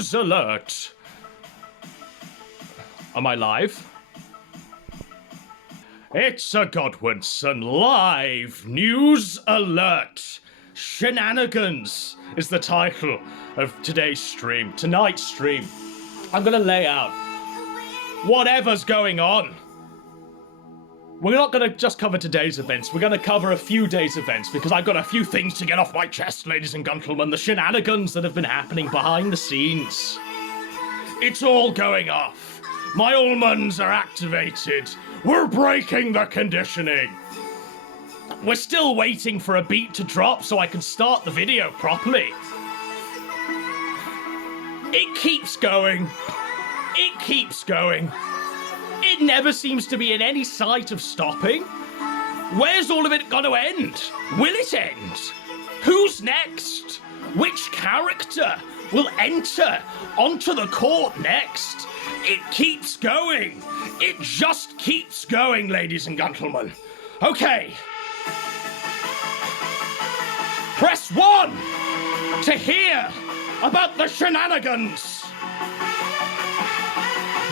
News alert. Am I live? It's a Godwinson live news alert. Shenanigans is the title of today's stream, tonight's stream. I'm gonna lay out whatever's going on. We're not gonna just cover today's events, we're gonna cover a few days' events because I've got a few things to get off my chest, ladies and gentlemen. The shenanigans that have been happening behind the scenes. It's all going off. My almonds are activated. We're breaking the conditioning. We're still waiting for a beat to drop so I can start the video properly. It keeps going. It keeps going. It never seems to be in any sight of stopping. Where's all of it going to end? Will it end? Who's next? Which character will enter onto the court next? It keeps going. It just keeps going, ladies and gentlemen. Okay. Press 1 to hear about the shenanigans.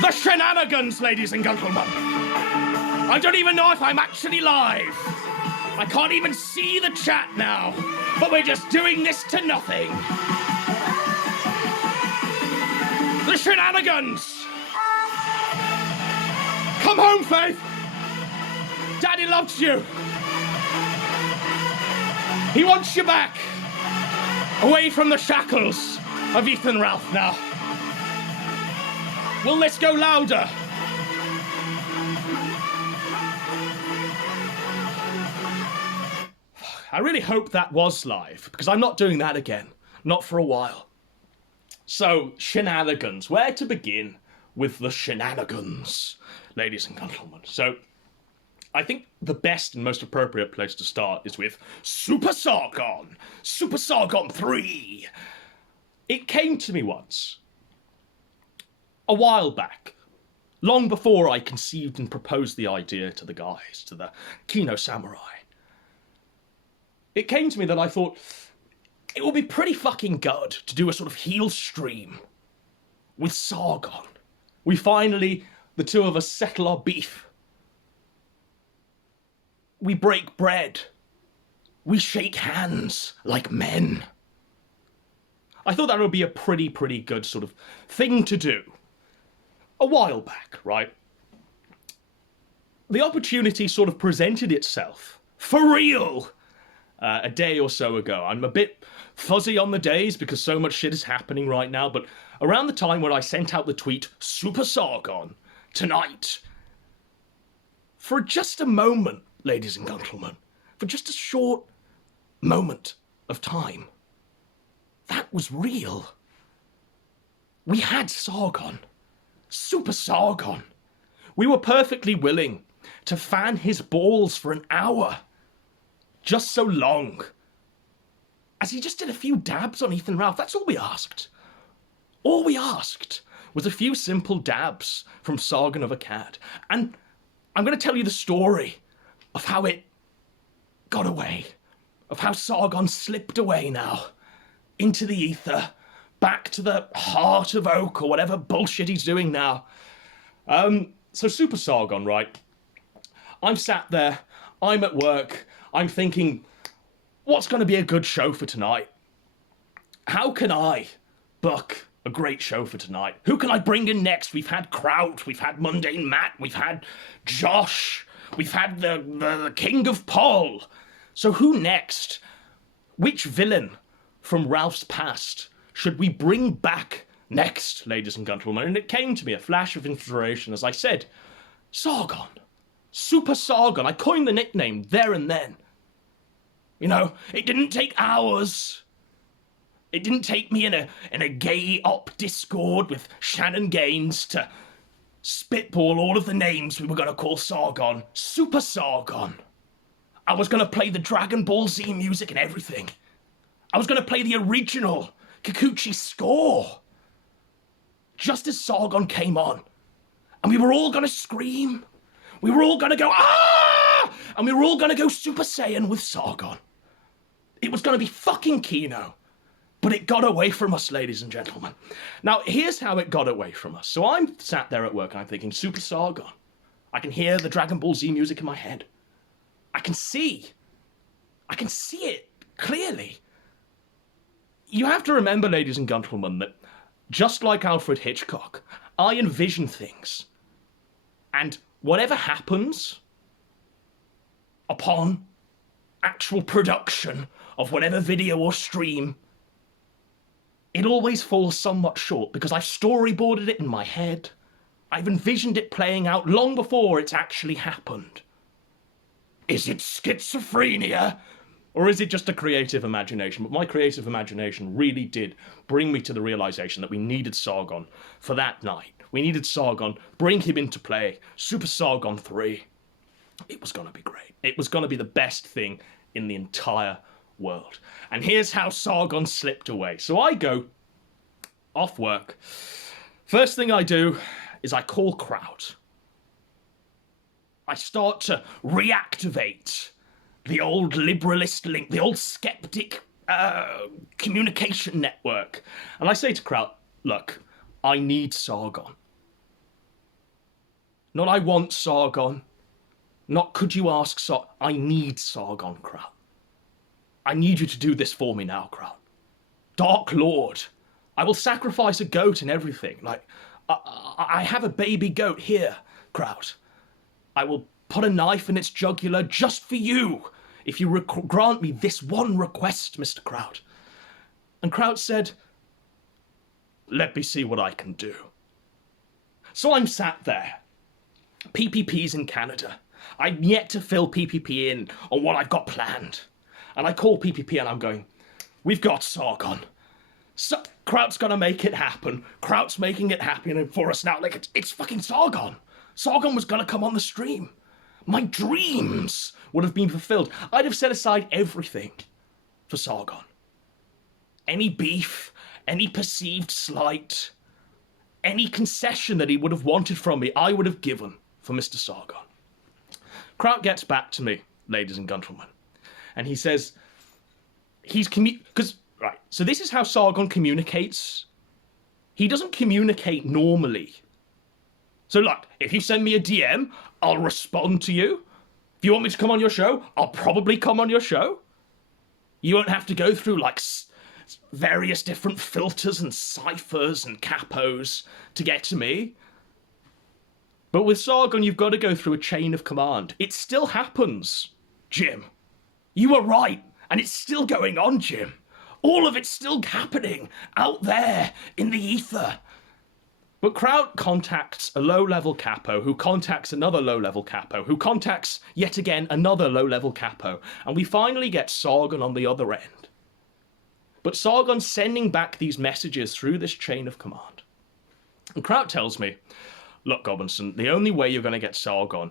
The shenanigans, ladies and gentlemen. I don't even know if I'm actually live. I can't even see the chat now, but we're just doing this to nothing. The shenanigans. Come home, Faith. Daddy loves you. He wants you back. Away from the shackles of Ethan Ralph now. Will this go louder? I really hope that was live, because I'm not doing that again. Not for a while. So, shenanigans. Where to begin with the shenanigans, ladies and gentlemen? So, I think the best and most appropriate place to start is with Super Sargon. Super Sargon 3. It came to me once. A while back, long before I conceived and proposed the idea to the guys, to the Kino Samurai, it came to me that I thought it would be pretty fucking good to do a sort of heel stream with Sargon. We finally, the two of us, settle our beef. We break bread. We shake hands like men. I thought that would be a pretty good sort of thing to do. A while back, right? The opportunity sort of presented itself, for real, a day or so ago. I'm a bit fuzzy on the days because so much shit is happening right now, but around the time when I sent out the tweet, Super Sargon, tonight, for just a moment, ladies and gentlemen, for just a short moment of time, that was real. We had Sargon. Super Sargon. We were perfectly willing to fan his balls for an hour. Just so long. As he just did a few dabs on Ethan Ralph. That's all we asked. All we asked was a few simple dabs from Sargon of Akkad. And I'm going to tell you the story of how it got away. Of how Sargon slipped away now into the ether. Back to the heart of oak or whatever bullshit he's doing now. So Super Sargon, right? I'm sat there, I'm at work, I'm thinking, what's going to be a good show for tonight? How can I book a great show for tonight? Who can I bring in next? We've had Kraut, we've had Mundane Matt, we've had Josh, we've had the King of Paul. So who next? Which villain from Ralph's past should we bring back next, ladies and gentlemen? And it came to me, a flash of inspiration, as I said, Sargon. Super Sargon. I coined the nickname there and then. You know, it didn't take hours. It didn't take me in a gay op Discord with Shannon Gaines to spitball all of the names we were going to call Sargon. Super Sargon. I was going to play the Dragon Ball Z music and everything. I was going to play the original Kikuchi score. Just as Sargon came on. And we were all going to scream. We were all going to go, ah! And we were all going to go Super Saiyan with Sargon. It was going to be fucking Kino. But it got away from us, ladies and gentlemen. Now, here's how it got away from us. So I'm sat there at work and I'm thinking, Super Sargon. I can hear the Dragon Ball Z music in my head. I can see it clearly. You have to remember, ladies and gentlemen, that just like Alfred Hitchcock, I envision things. And whatever happens upon actual production of whatever video or stream, it always falls somewhat short because I've storyboarded it in my head. I've envisioned it playing out long before it's actually happened. Is it schizophrenia? Or is it just a creative imagination? But my creative imagination really did bring me to the realization that we needed Sargon for that night. We needed Sargon, bring him into play. Super Sargon 3. It was going to be great. It was going to be the best thing in the entire world. And here's how Sargon slipped away. So I go off work. First thing I do is I call Kraut. I start to reactivate the old liberalist link, the old skeptic communication network. And I say to Kraut, look, I need Sargon. Not I want Sargon. Not could you ask Sargon. I need Sargon, Kraut. I need you to do this for me now, Kraut. Dark Lord, I will sacrifice a goat and everything. Like, I have a baby goat here, Kraut. I will put a knife in its jugular just for you, if you grant me this one request, Mr. Kraut. And Kraut said, let me see what I can do. So I'm sat there. PPP's in Canada. I'm yet to fill PPP in on what I've got planned. And I call PPP and I'm going, we've got Sargon. So, Kraut's gonna make it happen. Kraut's making it happen for us now. Like, it's fucking Sargon. Sargon was gonna come on the stream. My dreams would have been fulfilled. I'd have set aside everything for Sargon. Any beef, any perceived slight, any concession that he would have wanted from me, I would have given for Mr. Sargon. Kraut gets back to me, ladies and gentlemen, and he says, right, so this is how Sargon communicates. He doesn't communicate normally. So look, if you send me a DM, I'll respond to you. If you want me to come on your show, I'll probably come on your show. You won't have to go through like various different filters and ciphers and capos to get to me. But with Sargon, you've got to go through a chain of command. It still happens, Jim. You were right, and it's still going on, Jim. All of it's still happening out there in the ether. But Kraut contacts a low-level capo who contacts another low-level capo who contacts, yet again, another low-level capo. And we finally get Sargon on the other end. But Sargon's sending back these messages through this chain of command. And Kraut tells me, look, Gobinson, the only way you're going to get Sargon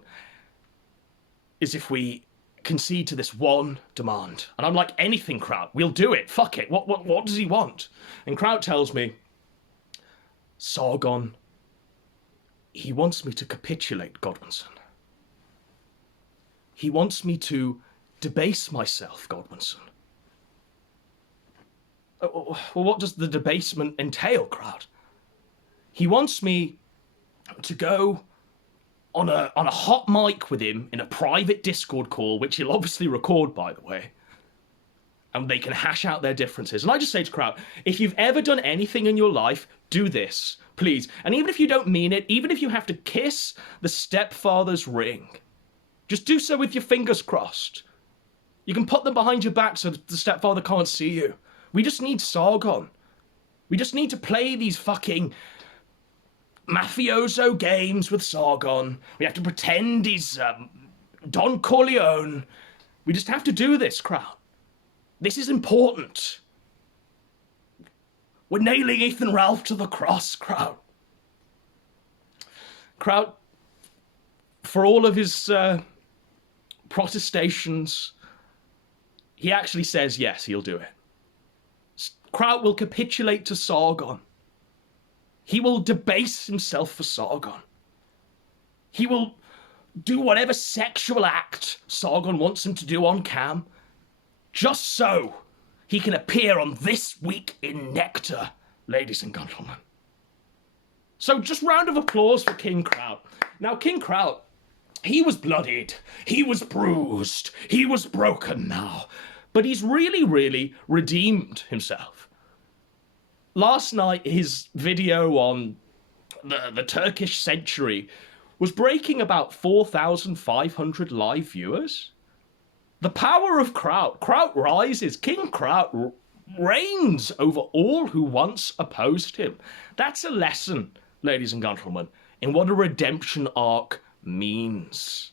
is if we concede to this one demand. And I'm like, anything, Kraut. We'll do it. Fuck it. What does he want? And Kraut tells me, Sargon, he wants me to capitulate, Godwinson. He wants me to debase myself, Godwinson. Well, what does the debasement entail, Kraut? He wants me to go on a hot mic with him in a private Discord call, which he'll obviously record, by the way, and they can hash out their differences. And I just say to Kraut, if you've ever done anything in your life, do this, please. And even if you don't mean it, even if you have to kiss the stepfather's ring, just do so with your fingers crossed. You can put them behind your back so the stepfather can't see you. We just need Sargon. We just need to play these fucking mafioso games with Sargon. We have to pretend he's Don Corleone. We just have to do this, Kraut. This is important. We're nailing Ethan Ralph to the cross, Kraut. Kraut, for all of his protestations, he actually says yes, he'll do it. Kraut will capitulate to Sargon. He will debase himself for Sargon. He will do whatever sexual act Sargon wants him to do on cam, just so he can appear on This Week in Nectar, ladies and gentlemen. So just round of applause for King Kraut. Now, King Kraut, he was bloodied, he was bruised, he was broken now, but he's really, really redeemed himself. Last night, his video on the Turkish century was breaking about 4,500 live viewers. The power of Kraut. Kraut rises. King Kraut reigns over all who once opposed him. That's a lesson, ladies and gentlemen, in what a redemption arc means.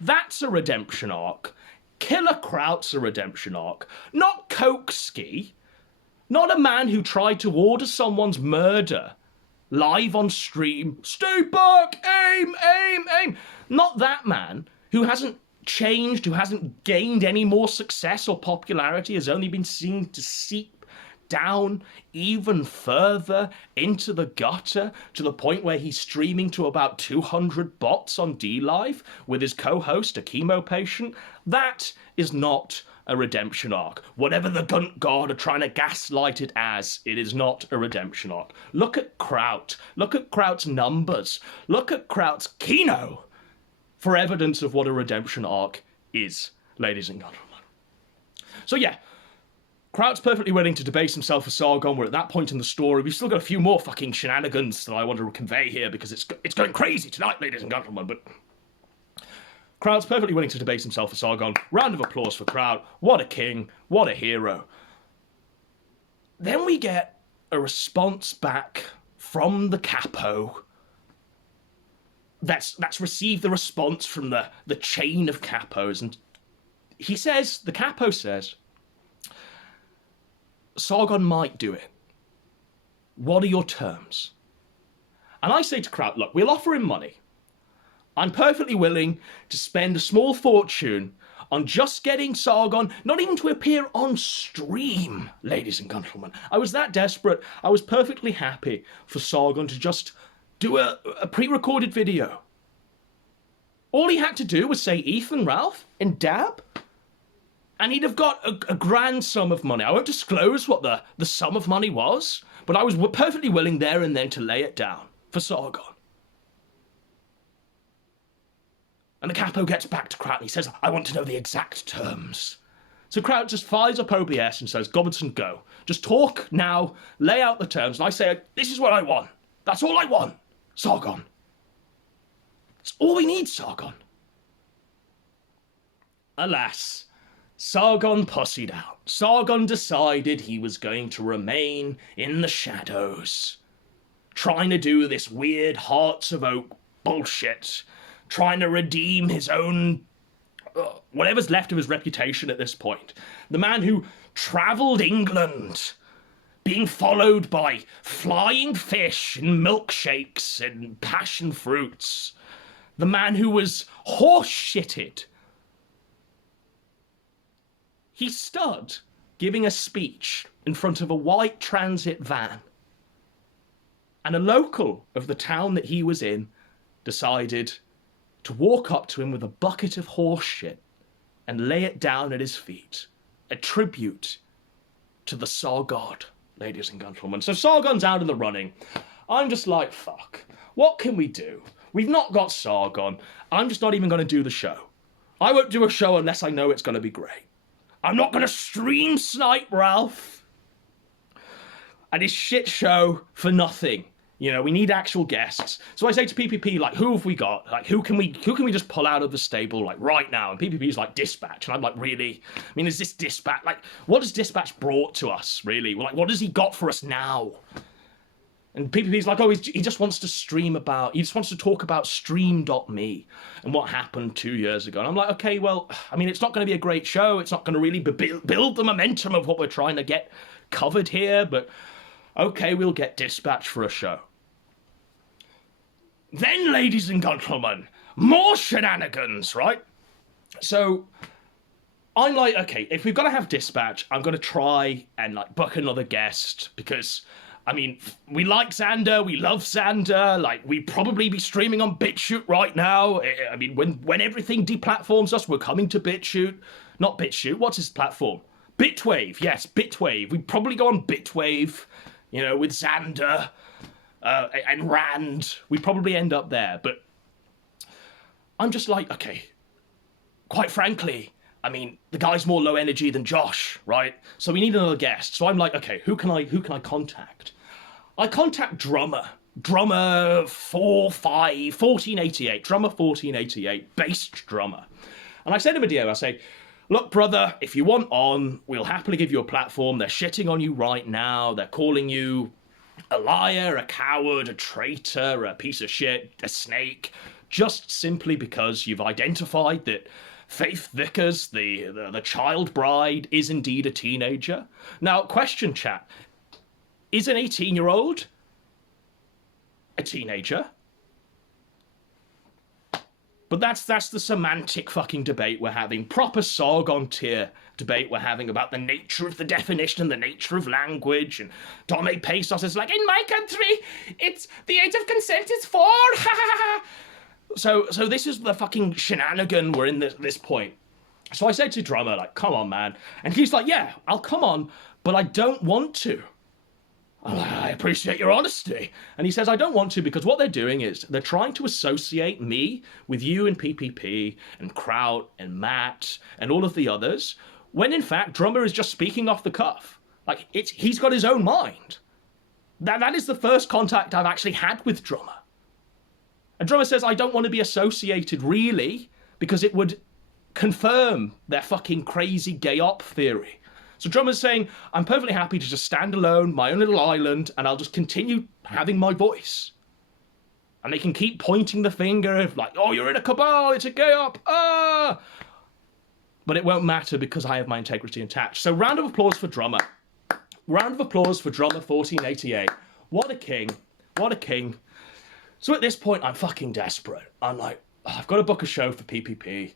That's a redemption arc. Killer Kraut's a redemption arc. Not Coke Ski. Not a man who tried to order someone's murder live on stream. Stay back! Aim! Aim! Aim! Not that man who hasn't changed, who hasn't gained any more success or popularity, has only been seen to seep down even further into the gutter to the point where he's streaming to about 200 bots on DLive with his co-host, a chemo patient. That is not a redemption arc. Whatever the Gunt God are trying to gaslight it as, it is not a redemption arc. Look at Kraut. Look at Kraut's numbers. Look at Kraut's Kino for evidence of what a redemption arc is, ladies and gentlemen. So yeah, Kraut's perfectly willing to debase himself for Sargon. We're at that point in the story. We've still got a few more fucking shenanigans that I want to convey here because it's going crazy tonight, ladies and gentlemen, but Kraut's perfectly willing to debase himself for Sargon. Round of applause for Kraut. What a king. What a hero. Then we get a response back from the capo that's received the response from the chain of capos. And he says, the capo says, Sargon might do it. What are your terms? And I say to Kraut, look, we'll offer him money. I'm perfectly willing to spend a small fortune on just getting Sargon, not even to appear on stream, ladies and gentlemen. I was that desperate. I was perfectly happy for Sargon to just do a pre-recorded video. All he had to do was say Ethan, Ralph, and Dab, and he'd have got a grand sum of money. I won't disclose what the sum of money was, but I was perfectly willing there and then to lay it down for Sargon. And the capo gets back to Kraut and he says, I want to know the exact terms. So Kraut just fires up OBS and says, Gobbardson, go. Just talk now, lay out the terms. And I say, this is what I want. That's all I want. Sargon. It's all we need, Sargon. Alas, Sargon pussied out. Sargon decided he was going to remain in the shadows, trying to do this weird Hearts of Oak bullshit, trying to redeem his own, whatever's left of his reputation at this point. The man who travelled England, being followed by flying fish and milkshakes and passion fruits. The man who was horse-shitted. He stood giving a speech in front of a white transit van. And a local of the town that he was in decided to walk up to him with a bucket of horse shit and lay it down at his feet. A tribute to the Sargon, ladies and gentlemen. So Sargon's out of the running. I'm just like, fuck. What can we do? We've not got Sargon. I'm just not even going to do the show. I won't do a show unless I know it's going to be great. I'm not going to stream snipe Ralph and his shit show for nothing. You know, we need actual guests. So I say to PPP, like, who have we got? Like, who can we just pull out of the stable, like, right now? And PPP's like, Dispatch. And I'm like, really? I mean, is this Dispatch? Like, what has Dispatch brought to us, really? Like, what has he got for us now? And PPP's like, oh, he just wants to he just wants to talk about Stream.me and what happened 2 years ago. And I'm like, okay, well, I mean, it's not going to be a great show. It's not going to really build the momentum of what we're trying to get covered here. But, okay, we'll get Dispatch for a show. Then, ladies and gentlemen, more shenanigans, right? So I'm like, okay, if we've got to have Dispatch, I'm going to try and, like, book another guest because, I mean, we like Xander, we love Xander, like, we'd probably be streaming on BitChute right now. I mean, when everything deplatforms us, we're coming to BitChute. Not BitChute, what's his platform? Bitwave, yes, Bitwave. We'd probably go on Bitwave, you know, with Xander and Rand. We'd probably end up there. But I'm just like, okay, quite frankly, I mean, the guy's more low energy than Josh, right? So we need another guest. So I'm like, okay, who can I contact? I contact Drummer 1488, Drummer 1488, based drummer. And I send him a DM, I say, look, brother, if you want on, we'll happily give you a platform. They're shitting on you right now. They're calling you a liar, a coward, a traitor, a piece of shit, a snake, just simply because you've identified that Faith Vickers, the child bride, is indeed a teenager. Now, question, chat. Is an 18-year-old a teenager? But that's the semantic fucking debate we're having. Proper Sargon tier debate we're having about the nature of the definition and the nature of language. And Dome Pesos is like, in my country, it's the age of consent is 4. So this is the fucking shenanigan we're in this point. So I said to Drummer, like, come on, man. And he's like, yeah, I'll come on, but I don't want to. I'm like, I appreciate your honesty. And he says, I don't want to because what they're doing is they're trying to associate me with you and PPP and Kraut and Matt and all of the others, when in fact, Drummer is just speaking off the cuff. Like, he's got his own mind. That is the first contact I've actually had with Drummer. And Drummer says, I don't want to be associated, really, because it would confirm their fucking crazy gay op theory. So Drummer's saying, I'm perfectly happy to just stand alone, my own little island, and I'll just continue having my voice. And they can keep pointing the finger of like, oh, you're in a cabal, it's a gay op, ah! But it won't matter because I have my integrity intact. So round of applause for Drummer. Round of applause for Drummer 1488. What a king. What a king. So at this point, I'm fucking desperate. I'm like, oh, I've got to book a show for PPP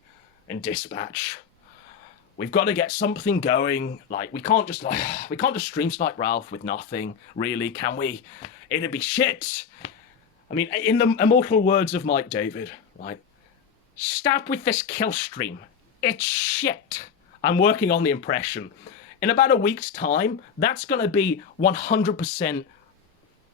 and Dispatch. We've got to get something going. Like, we can't just stream Snipe Ralph with nothing, really, can we? It'd be shit. I mean, in the immortal words of Mike David, right? Start with this kill stream. It's shit. I'm working on the impression. In about a week's time, that's going to be 100%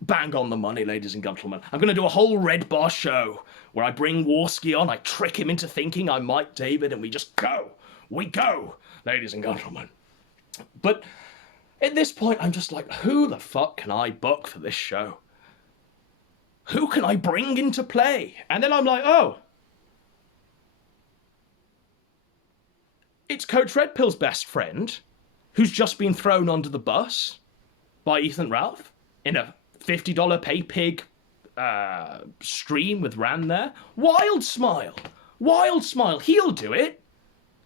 bang on the money, ladies and gentlemen. I'm going to do a whole Red Bar show where I bring Warski on, I trick him into thinking I'm Mike David, and we just go. We go, ladies and gentlemen. But at this point, I'm just like, who the fuck can I book for this show? Who can I bring into play? And then I'm like, oh. It's Coach Red Pill's best friend, who's just been thrown under the bus by Ethan Ralph in a $50 pay pig stream with Rand there. Wild Smile. Wild Smile. He'll do it.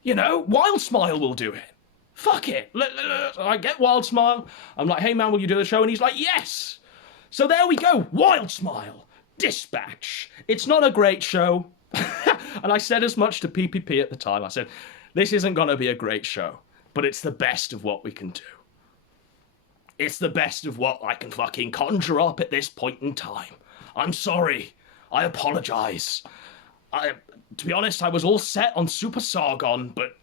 You know, Wild Smile will do it. Fuck it. I get Wild Smile. I'm like, hey man, will you do the show? And he's like, yes. So there we go. Wild Smile. Dispatch. It's not a great show. And I said as much to PPP at the time. I said, this isn't going to be a great show, but it's the best of what we can do. It's the best of what I can fucking conjure up at this point in time. I'm sorry. I apologize. To be honest, I was all set on Super Sargon, but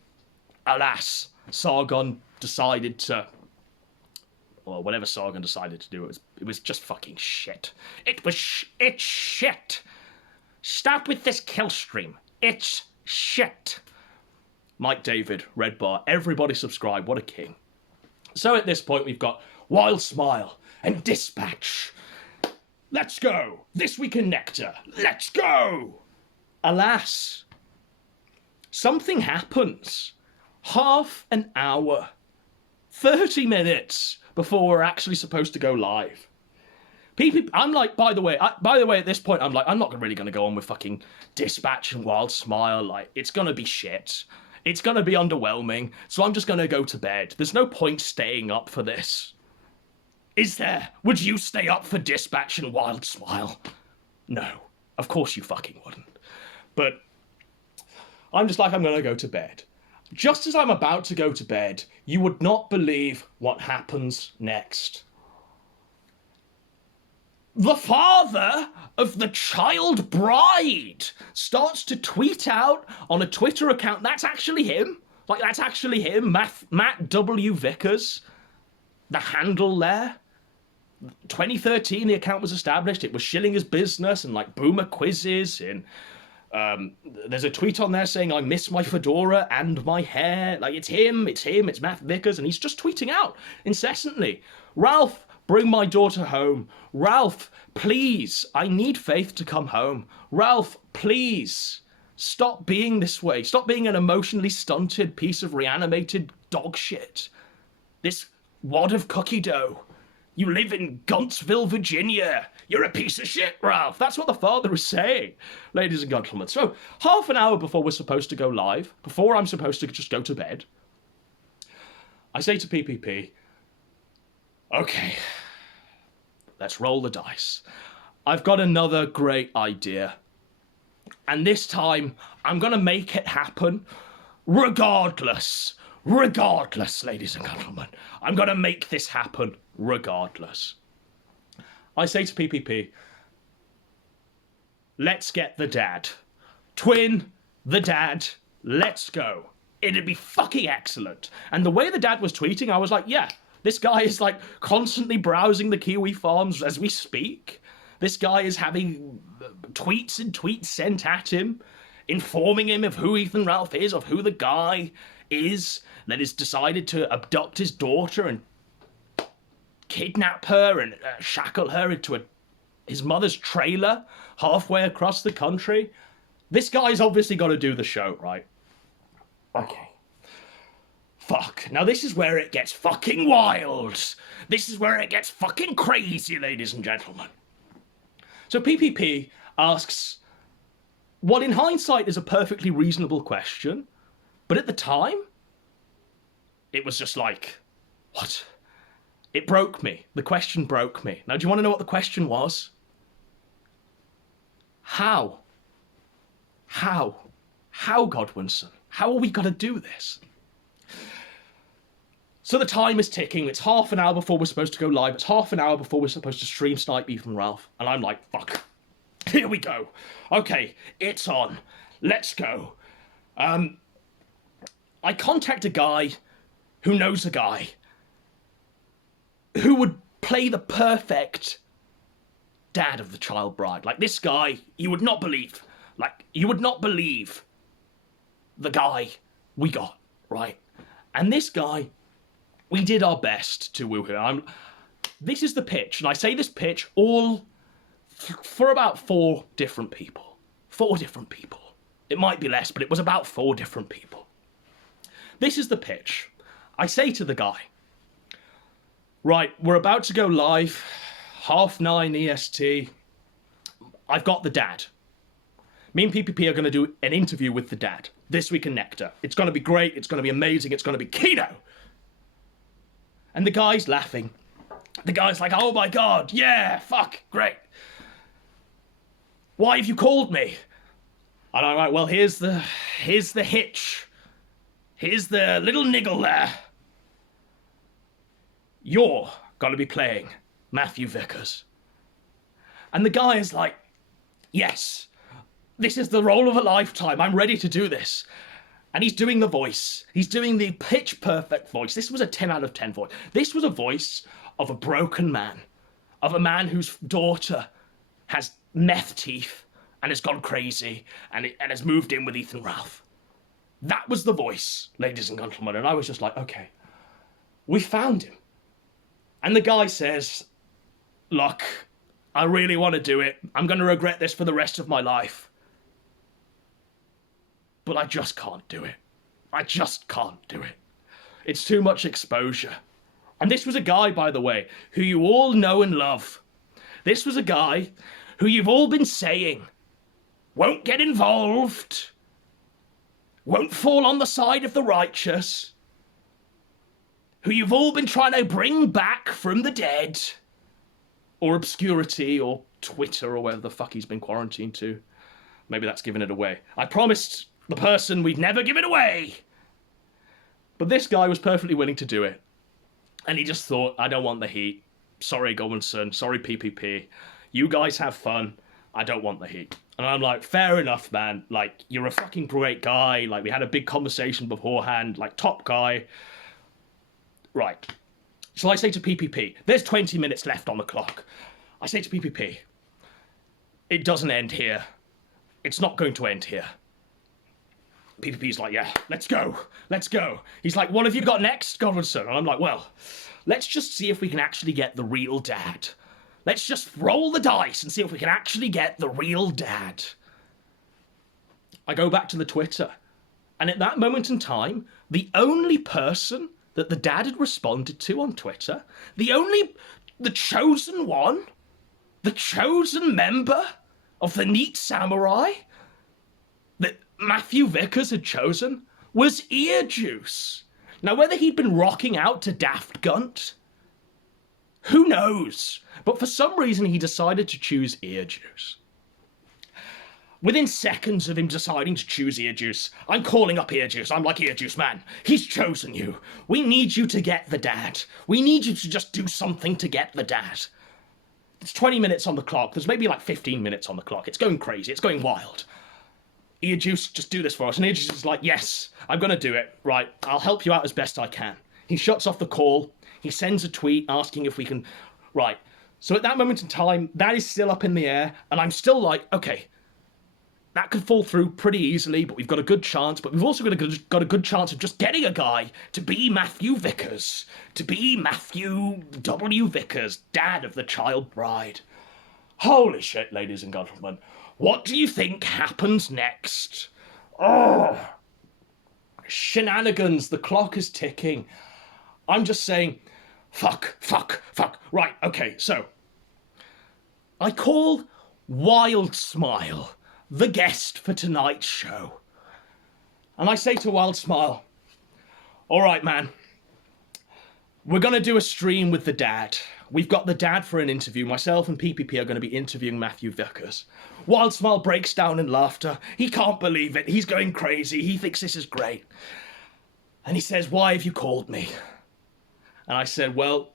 alas, Sargon decided to... Well, whatever Sargon decided to do, it was just fucking shit. It's shit. Start with this kill stream. It's shit. Mike David, Red Bar, everybody subscribe. What a king. So at this point, we've got Wild Smile and Dispatch. Let's go. This Week in Nectar. Let's go. Alas, something happens. Half an hour, 30 minutes before we're actually supposed to go live. I'm like, by the way, at this point, I'm like, I'm not really going to go on with fucking Dispatch and Wild Smile. Like, it's going to be shit. It's going to be underwhelming, so I'm just going to go to bed. There's no point staying up for this. Is there? Would you stay up for Dispatch and Wild Smile? No. Of course you fucking wouldn't. But I'm just like, I'm going to go to bed. Just as I'm about to go to bed, you would not believe what happens next. The father of the child bride starts to tweet out on a Twitter account. That's actually him. Like, that's actually him, Matt W. Vickers. The handle there. 2013, the account was established. It was shilling his business and, like, boomer quizzes. And there's a tweet on there saying, I miss my fedora and my hair. Like, it's him, it's Matt Vickers. And he's just tweeting out incessantly. Ralph, bring my daughter home. Ralph, please, I need Faith to come home. Ralph, please, stop being this way. Stop being an emotionally stunted piece of reanimated dog shit. This wad of cookie dough. You live in Guntsville, Virginia. You're a piece of shit, Ralph. That's what the father is saying, ladies and gentlemen. So, half an hour before we're supposed to go live, before I'm supposed to just go to bed, I say to PPP, okay, let's roll the dice. I've got another great idea. And this time, I'm going to make it happen regardless. Regardless, ladies and gentlemen. I'm going to make this happen regardless. I say to PPP, let's get the dad. Twin, the dad, let's go. It'd be fucking excellent. And the way the dad was tweeting, I was like, yeah, this guy is like constantly browsing the Kiwi farms as we speak. This guy is having tweets and tweets sent at him, informing him of who Ethan Ralph is, of who the guy is that has decided to abduct his daughter and kidnap her and shackle her into his mother's trailer halfway across the country. This guy's obviously got to do the show, right? Okay. Fuck. Now this is where it gets fucking wild. This is where it gets fucking crazy, ladies and gentlemen. So PPP asks what in hindsight is a perfectly reasonable question, but at the time, it was just like, what? It broke me. The question broke me. Now, do you want to know what the question was? How? How, Godwinson? How are we going to do this? So the time is ticking. It's half an hour before we're supposed to go live. It's half an hour before we're supposed to stream snipe Ethan Ralph. And I'm like, fuck. Here we go. Okay, it's on. Let's go. I contact a guy who knows a guy who would play the perfect dad of the child bride. Like, this guy, you would not believe. Like, you would not believe the guy we got, right? And this guy, we did our best to woo him. This is the pitch, and I say this pitch all for about 4 different people. 4 different people. It might be less, but it was about 4 different people. This is the pitch. I say to the guy, right, we're about to go live, 9:30 EST. I've got the dad. Me and PPP are going to do an interview with the dad this week in Nectar. It's going to be great. It's going to be amazing. It's going to be Kino. And the guy's laughing. The guy's like, oh my God, yeah, fuck, great. Why have you called me? And I'm like, well, here's the hitch. Here's the little niggle there. You're going to be playing Matthew Vickers. And the guy is like, yes, this is the role of a lifetime. I'm ready to do this. And he's doing the voice. He's doing the pitch perfect voice. This was a 10 out of 10 voice. This was a voice of a broken man, of a man whose daughter has meth teeth and has gone crazy and has moved in with Ethan Ralph. That was the voice, ladies and gentlemen. And I was just like, okay, we found him. And the guy says, look, I really want to do it. I'm going to regret this for the rest of my life. But I just can't do it. I just can't do it. It's too much exposure. And this was a guy, by the way, who you all know and love. This was a guy who you've all been saying won't get involved, won't fall on the side of the righteous, who you've all been trying to bring back from the dead, or obscurity, or Twitter, or wherever the fuck he's been quarantined to. Maybe that's giving it away. I promised the person we'd never give it away. But this guy was perfectly willing to do it. And he just thought, I don't want the heat. Sorry, Godwinson. Sorry, PPP. You guys have fun. I don't want the heat. And I'm like, fair enough, man. Like, you're a fucking great guy. Like, we had a big conversation beforehand. Like, top guy. Right. So I say to PPP, there's 20 minutes left on the clock. I say to PPP, it doesn't end here. It's not going to end here. PPP's like, yeah, let's go. Let's go. He's like, what have you got next, Godwinson? And I'm like, well, let's just see if we can actually get the real dad. Let's just roll the dice and see if we can actually get the real dad. I go back to the Twitter. And at that moment in time, the only person that the dad had responded to on Twitter, the chosen one, the chosen member of the Neat Samurai that Matthew Vickers had chosen was Ear Juice. Now, whether he'd been rocking out to Daft Gunt, who knows? But for some reason, he decided to choose Ear Juice. Within seconds of him deciding to choose Ear Juice, I'm calling up Ear Juice. I'm like, Ear Juice, man, he's chosen you. We need you to get the dad. We need you to just do something to get the dad. It's 20 minutes on the clock. There's maybe like 15 minutes on the clock. It's going crazy. It's going wild. Ear Juice, just do this for us. And Ear Juice is like, yes, I'm going to do it. Right, I'll help you out as best I can. He shuts off the call. He sends a tweet asking if we can... Right, so at that moment in time, that is still up in the air. And I'm still like, okay, that could fall through pretty easily, but we've got a good chance. But we've also got a good chance of just getting a guy to be Matthew Vickers. To be Matthew W. Vickers, dad of the child bride. Holy shit, ladies and gentlemen. What do you think happens next? Oh, Shenanigans, the clock is ticking. I'm just saying, fuck. Right, okay, so I call Wild Smile the guest for tonight's show. And I say to Wild Smile, all right, man, we're going to do a stream with the dad. We've got the dad for an interview. Myself and PPP are going to be interviewing Matthew Vickers. Wild Smile breaks down in laughter. He can't believe it. He's going crazy. He thinks this is great. And he says, why have you called me? And I said, well,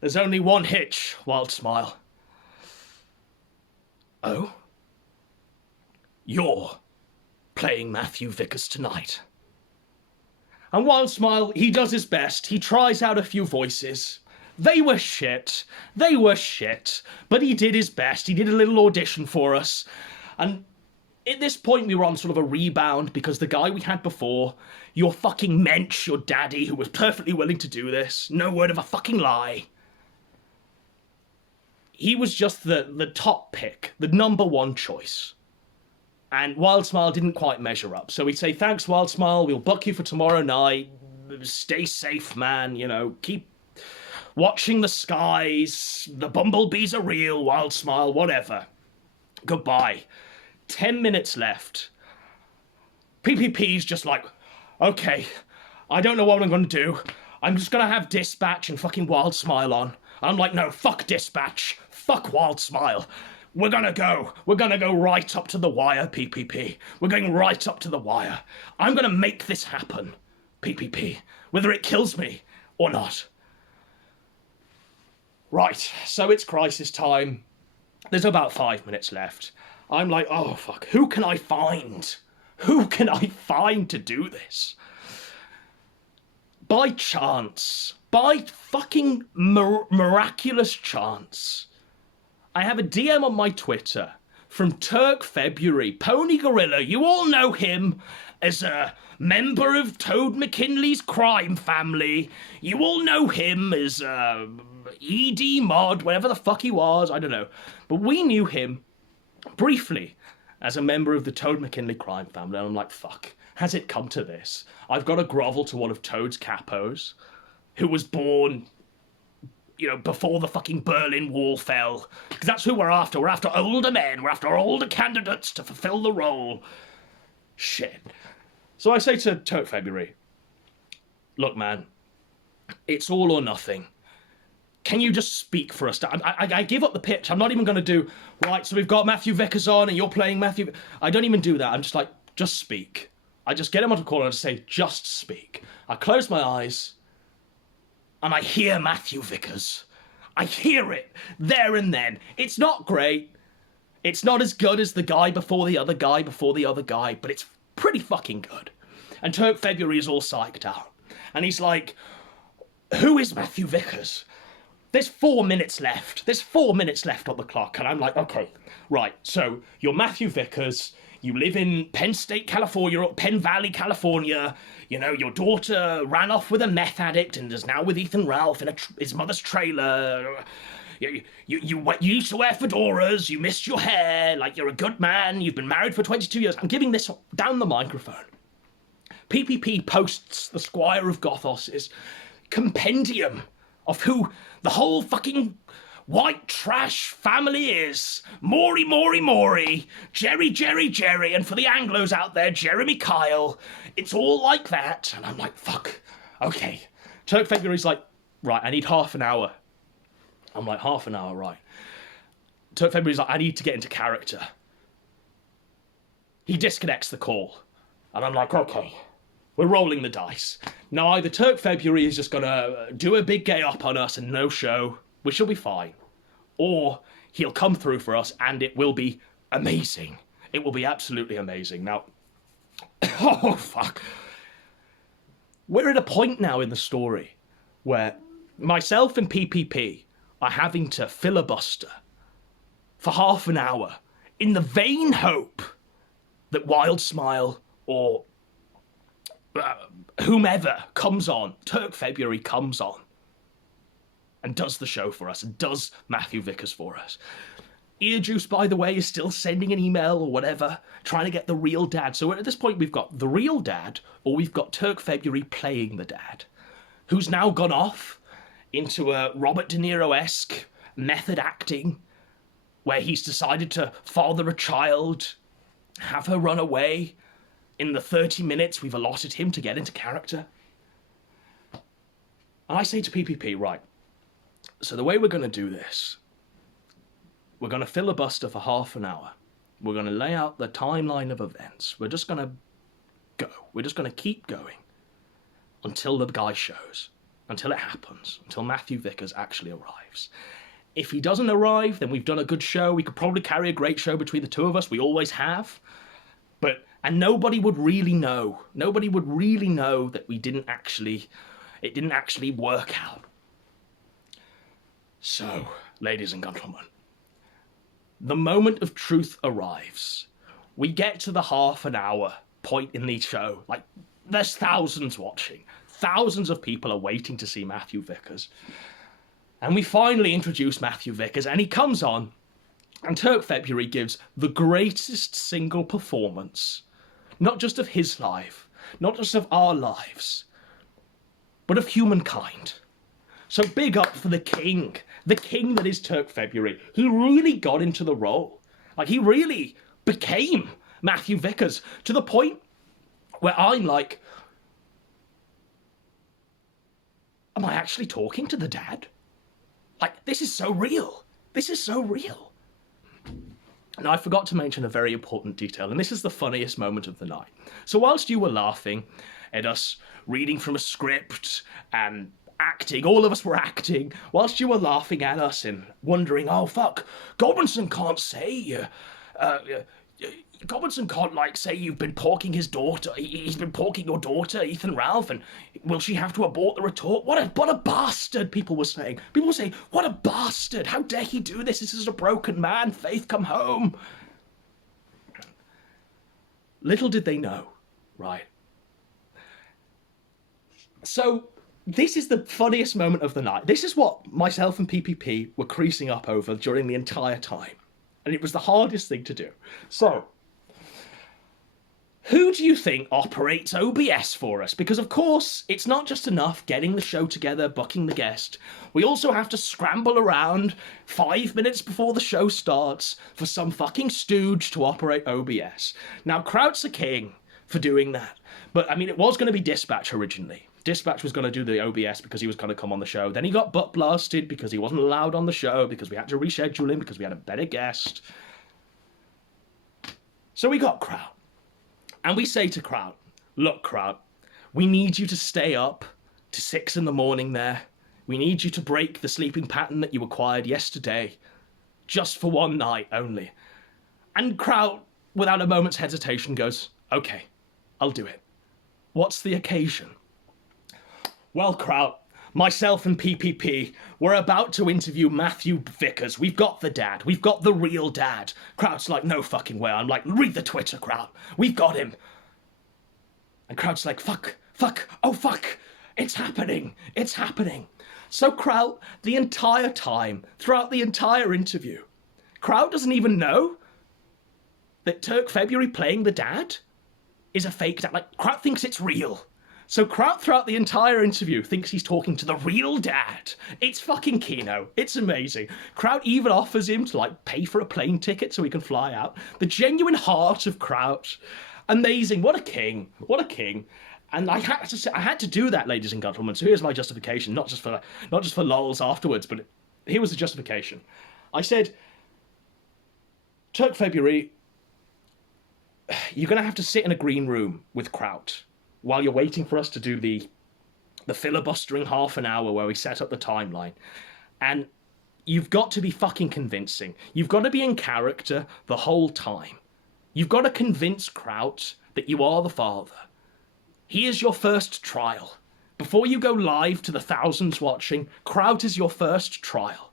there's only one hitch, Wild Smile. Oh? You're playing Matthew Vickers tonight. And Wild Smile, he does his best. He tries out a few voices. They were shit. But he did his best. He did a little audition for us. And at this point, we were on sort of a rebound because the guy we had before, your fucking mensch, your daddy, who was perfectly willing to do this, no word of a fucking lie, he was just the top pick, the number one choice. And Wild Smile didn't quite measure up. So we'd say, thanks, Wild Smile, we'll book you for tomorrow night. Stay safe, man, you know, keep watching the skies. The bumblebees are real, Wild Smile, whatever. Goodbye. 10 minutes left. PPP's just like, okay, I don't know what I'm going to do. I'm just going to have Dispatch and fucking Wild Smile on. I'm like, no, fuck Dispatch. Fuck Wild Smile. We're gonna go right up to the wire, PPP. We're going right up to the wire. I'm gonna make this happen, PPP, whether it kills me or not. Right, so it's crisis time. There's about 5 minutes left. I'm like, oh fuck, who can I find? Who can I find to do this? By chance, by fucking miraculous chance, I have a DM on my Twitter from Turk February, Pony Gorilla. You all know him as a member of Toad McKinley's crime family. You all know him as ED Mod, whatever the fuck he was, I don't know. But we knew him briefly as a member of the Toad McKinley crime family. And I'm like, fuck, has it come to this? I've got to grovel to one of Toad's capos, who was born, you know, before the fucking Berlin Wall fell. Because that's who we're after. We're after older men. We're after older candidates to fulfill the role. Shit. So I say to Turk February, look, man, it's all or nothing. Can you just speak for us? I give up the pitch. I'm not even going to do, right, so we've got Matthew Vickers on and you're playing Matthew. I don't even do that. I'm just like, just speak. I just get him on a call and I just say, just speak. I close my eyes and I hear Matthew Vickers. I hear it there and then. It's not great, It's not as good as the guy before the other guy before the other guy, but it's pretty fucking good. And Turk February is all psyched out. And he's like, who is Matthew Vickers? There's 4 minutes left. There's 4 minutes left on the clock. And I'm like, okay, right. So you're Matthew Vickers. You live in Penn State, California, or Penn Valley, California. You know, your daughter ran off with a meth addict and is now with Ethan Ralph in his mother's trailer. You used to wear fedoras. You missed your hair. Like, you're a good man. You've been married for 22 years. I'm giving this down the microphone. PPP posts the Squire of Gothos' compendium of who the whole fucking white trash family is. Maury, Jerry, and for the Anglos out there, Jeremy Kyle. It's all like that. And I'm like, fuck, okay. Turk February's like, right, I need half an hour. I'm like, half an hour, right. Turk February's like, I need to get into character. He disconnects the call. And I'm like, okay, we're rolling the dice. Now, either Turk February is just gonna do a big gay up on us and no show, which will be fine, or he'll come through for us and it will be amazing. It will be absolutely amazing. Now, oh, fuck. We're at a point now in the story where myself and PPP are having to filibuster for half an hour in the vain hope that Wild Smile or whomever comes on, Turk February comes on and does the show for us and does Matthew Vickers for us. Earjuice, by the way, is still sending an email or whatever, trying to get the real dad. So at this point, we've got the real dad, or we've got Turk February playing the dad, who's now gone off into a Robert De Niro-esque method acting, where he's decided to father a child, have her run away in the 30 minutes we've allotted him to get into character. And I say to PPP, right, so the way we're going to do this, we're going to filibuster for half an hour. We're going to lay out the timeline of events. We're just going to go. We're just going to keep going until the guy shows, until it happens, until Matthew Vickers actually arrives. If he doesn't arrive, then we've done a good show. We could probably carry a great show between the two of us. We always have. And nobody would really know. Nobody would really know that it didn't actually work out. So, ladies and gentlemen, the moment of truth arrives. We get to the half an hour point in the show. Like, there's thousands watching. Thousands of people are waiting to see Matthew Vickers. And we finally introduce Matthew Vickers, and he comes on, and Turk February gives the greatest single performance, not just of his life, not just of our lives, but of humankind. So big up for the king that is Turk February. He really got into the role. Like, he really became Matthew Vickers to the point where I'm like, am I actually talking to the dad? Like, this is so real. This is so real. Now, I forgot to mention a very important detail, and this is the funniest moment of the night. So whilst you were laughing at us reading from a script and acting, all of us were acting, whilst you were laughing at us and wondering, oh, fuck, Godwinson can't say, Godwinson can't, like, say you've been porking his daughter, he's been porking your daughter, Ethan Ralph, and will she have to abort the retort? What a bastard, people were saying. People were saying, what a bastard, how dare he do this? This is a broken man, Faith, come home. Little did they know, right? So, this is the funniest moment of the night. This is what myself and PPP were creasing up over during the entire time. And it was the hardest thing to do. So, who do you think operates OBS for us? Because, of course, it's not just enough getting the show together, booking the guest. We also have to scramble around 5 minutes before the show starts for some fucking stooge to operate OBS. Now, Kraut's a king for doing that. But, I mean, it was going to be Dispatch originally. Dispatch was going to do the OBS because he was going to come on the show. Then he got butt blasted because he wasn't allowed on the show because we had to reschedule him because we had a better guest. So we got Kraut. And we say to Kraut, look, Kraut, we need you to stay up to 6 a.m. there. We need you to break the sleeping pattern that you acquired yesterday, just for one night only. And Kraut, without a moment's hesitation, goes, okay, I'll do it. What's the occasion? Well, Kraut, myself and PPP, we're about to interview Matthew Vickers. We've got the dad. We've got the real dad. Kraut's like, no fucking way. I'm like, read the Twitter, Kraut. We've got him. And Kraut's like, fuck, oh fuck. It's happening. It's happening. So Kraut, the entire time, throughout the entire interview, Kraut doesn't even know that Turk February playing the dad is a fake dad. Like, Kraut thinks it's real. So Kraut, throughout the entire interview, thinks he's talking to the real dad. It's fucking Kino. It's amazing. Kraut even offers him to, like, pay for a plane ticket so he can fly out. The genuine heart of Kraut. Amazing. What a king. What a king. And I had to do that, ladies and gentlemen. So here's my justification, not just for lols afterwards, but here was the justification. I said, Turk February, you're going to have to sit in a green room with Kraut while you're waiting for us to do the filibustering half an hour where we set up the timeline. And you've got to be fucking convincing. You've got to be in character the whole time. You've got to convince Kraut that you are the father. Here's your first trial. Before you go live to the thousands watching, Kraut is your first trial.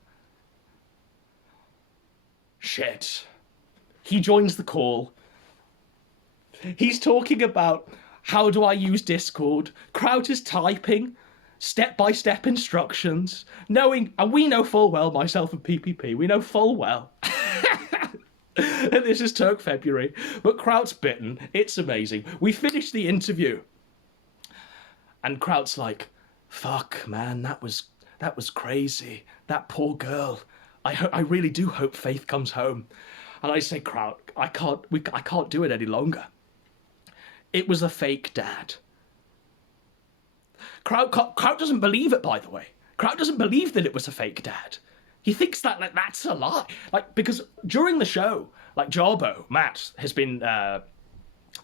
Shit. He joins the call. He's talking about, how do I use Discord? Kraut is typing step-by-step instructions, knowing, and we know full well, myself and PPP, we know full well that this is Turk February, but Kraut's bitten. It's amazing. We finished the interview, and Kraut's like, fuck, man, that was crazy. That poor girl. I really do hope Faith comes home. And I say, Kraut, I can't do it any longer. It was a fake dad. Kraut doesn't believe it, by the way. Kraut doesn't believe that it was a fake dad. He thinks that, like, that's a lie. Like, because during the show, like, Jarbo, Matt, has been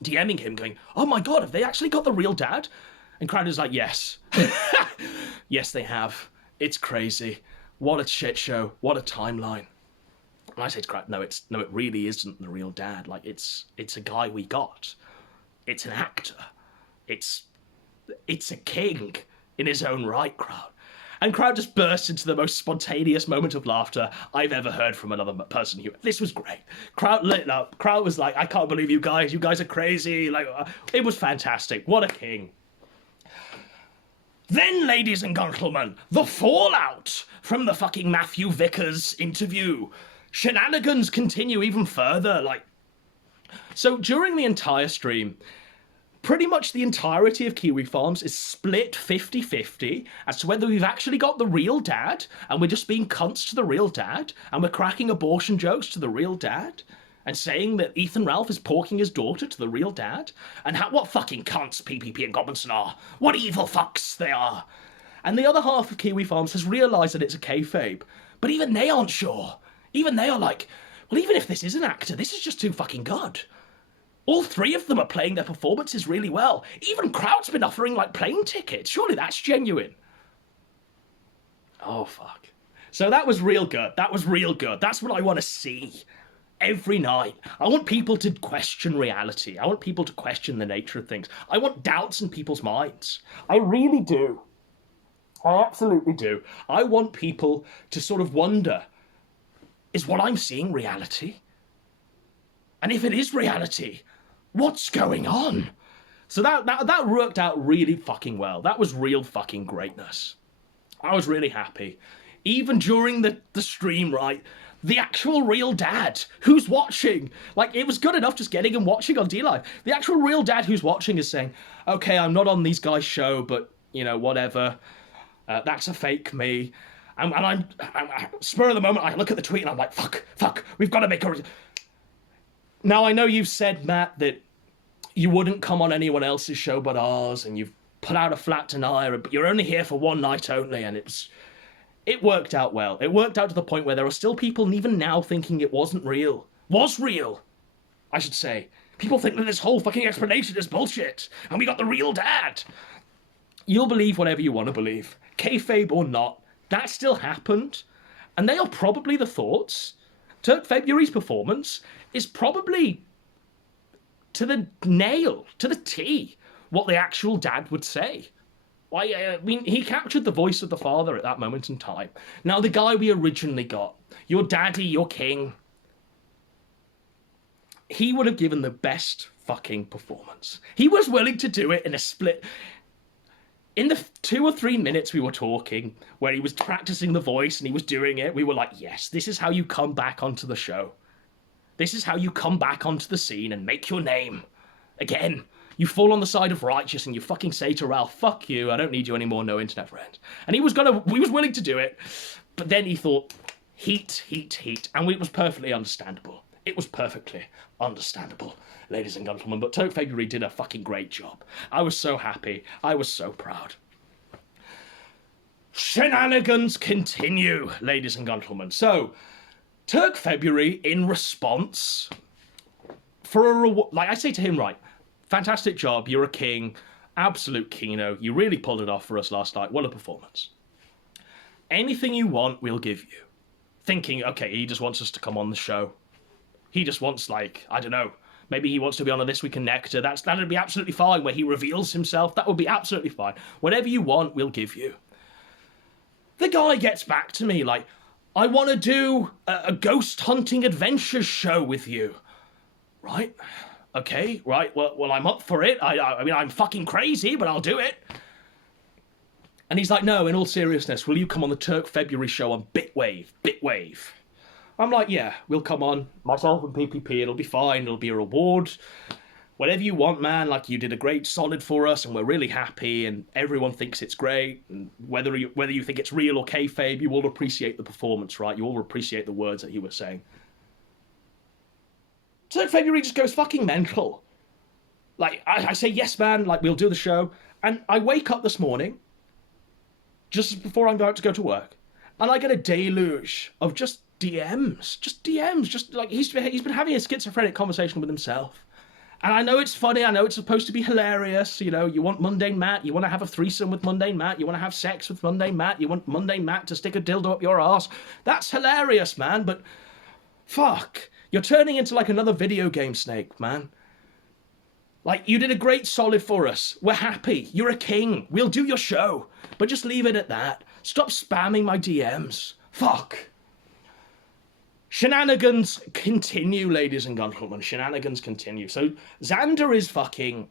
DMing him going, oh my god, have they actually got the real dad? And Kraut is like, yes. Yes, they have. It's crazy. What a shit show. What a timeline. And I say to Kraut, no, it really isn't the real dad. Like, it's a guy we got. It's an actor. It's a king in his own right, Kraut. And Kraut just burst into the most spontaneous moment of laughter I've ever heard from another person. This was great. Kraut lit up. Kraut was like, I can't believe you guys. You guys are crazy. Like, it was fantastic. What a king. Then, ladies and gentlemen, the fallout from the fucking Matthew Vickers interview. Shenanigans continue even further. Like, so during the entire stream, pretty much the entirety of Kiwi Farms is split 50-50 as to whether we've actually got the real dad and we're just being cunts to the real dad and we're cracking abortion jokes to the real dad and saying that Ethan Ralph is porking his daughter to the real dad, and what fucking cunts PPP and Goblinson are. What evil fucks they are. And the other half of Kiwi Farms has realised that it's a kayfabe, but even they aren't sure. Even they are like, well, even if this is an actor, this is just too fucking good. All three of them are playing their performances really well. Even Kraut's been offering, like, plane tickets. Surely that's genuine. Oh, fuck. So that was real good. That was real good. That's what I want to see every night. I want people to question reality. I want people to question the nature of things. I want doubts in people's minds. I really do. I absolutely do. I want people to sort of wonder, is what I'm seeing reality? And if it is reality, what's going on? So that worked out really fucking well. That was real fucking greatness. I was really happy. Even during the stream, right? The actual real dad who's watching, like, it was good enough just getting him watching on D-Live. The actual real dad who's watching is saying, okay, I'm not on these guys' show, but, you know, whatever. That's a fake me. And I'm spur of the moment, I look at the tweet and I'm like, fuck, we've got to make a... Now, I know you've said, Matt, that you wouldn't come on anyone else's show but ours, and you've put out a flat denier, but you're only here for one night only, and it worked out well. It worked out to the point where there are still people even now thinking it wasn't real. Was real, I should say. People think that this whole fucking explanation is bullshit, and we got the real dad. You'll believe whatever you want to believe. Kayfabe or not, that still happened, and they are probably the thoughts Turk February's performance is probably to the nail, to the T, what the actual dad would say. I mean, he captured the voice of the father at that moment in time. Now, the guy we originally got, your daddy, your king, he would have given the best fucking performance. He was willing to do it in a split. In the 2 or 3 minutes we were talking, where he was practicing the voice and he was doing it, we were like, yes, this is how you come back onto the show. This is how you come back onto the scene and make your name. Again, you fall on the side of righteous and you fucking say to Ralph, fuck you, I don't need you anymore, no internet friends. And he was willing to do it, but then he thought, heat, and it was perfectly understandable. It was perfectly understandable, ladies and gentlemen, but Turk February did a fucking great job. I was so happy. I was so proud. Shenanigans continue, ladies and gentlemen. So, Turk February, in response, for a reward, like I say to him, right, fantastic job, you're a king, absolute kino, you really pulled it off for us last night, what a performance. Anything you want, we'll give you. Thinking, okay, he just wants us to come on the show. He just wants, like, I don't know, maybe he wants to be on a This Week in Nectar. That'd be absolutely fine, where he reveals himself. That would be absolutely fine. Whatever you want, we'll give you. The guy gets back to me like, I want to do a ghost hunting adventures show with you. Right? Okay, right, well, I'm up for it. I mean, I'm fucking crazy, but I'll do it. And he's like, no, in all seriousness, will you come on the Turk February show on Bitwave? I'm like, yeah, we'll come on. Myself and PPP, it'll be fine. It'll be a reward. Whatever you want, man. Like, you did a great solid for us, and we're really happy, and everyone thinks it's great. And whether you think it's real or kayfabe, you will appreciate the performance, right? You will appreciate the words that he was saying. So February just goes fucking mental. Like, I say, yes, man, like, we'll do the show. And I wake up this morning, just before I'm about to go to work, and I get a deluge of just DMs, just like he's been having a schizophrenic conversation with himself. And I know it's funny, I know it's supposed to be hilarious, you know, you want Mundane Matt, you want to have a threesome with Mundane Matt, you want to have sex with Mundane Matt, you want Mundane Matt to stick a dildo up your ass. That's hilarious, man, but fuck, you're turning into like another video game snake, man. Like, you did a great solid for us. We're happy. You're a king. We'll do your show. But just leave it at that. Stop spamming my DMs. Fuck. Shenanigans continue, ladies and gentlemen. Shenanigans continue. So Xander is fucking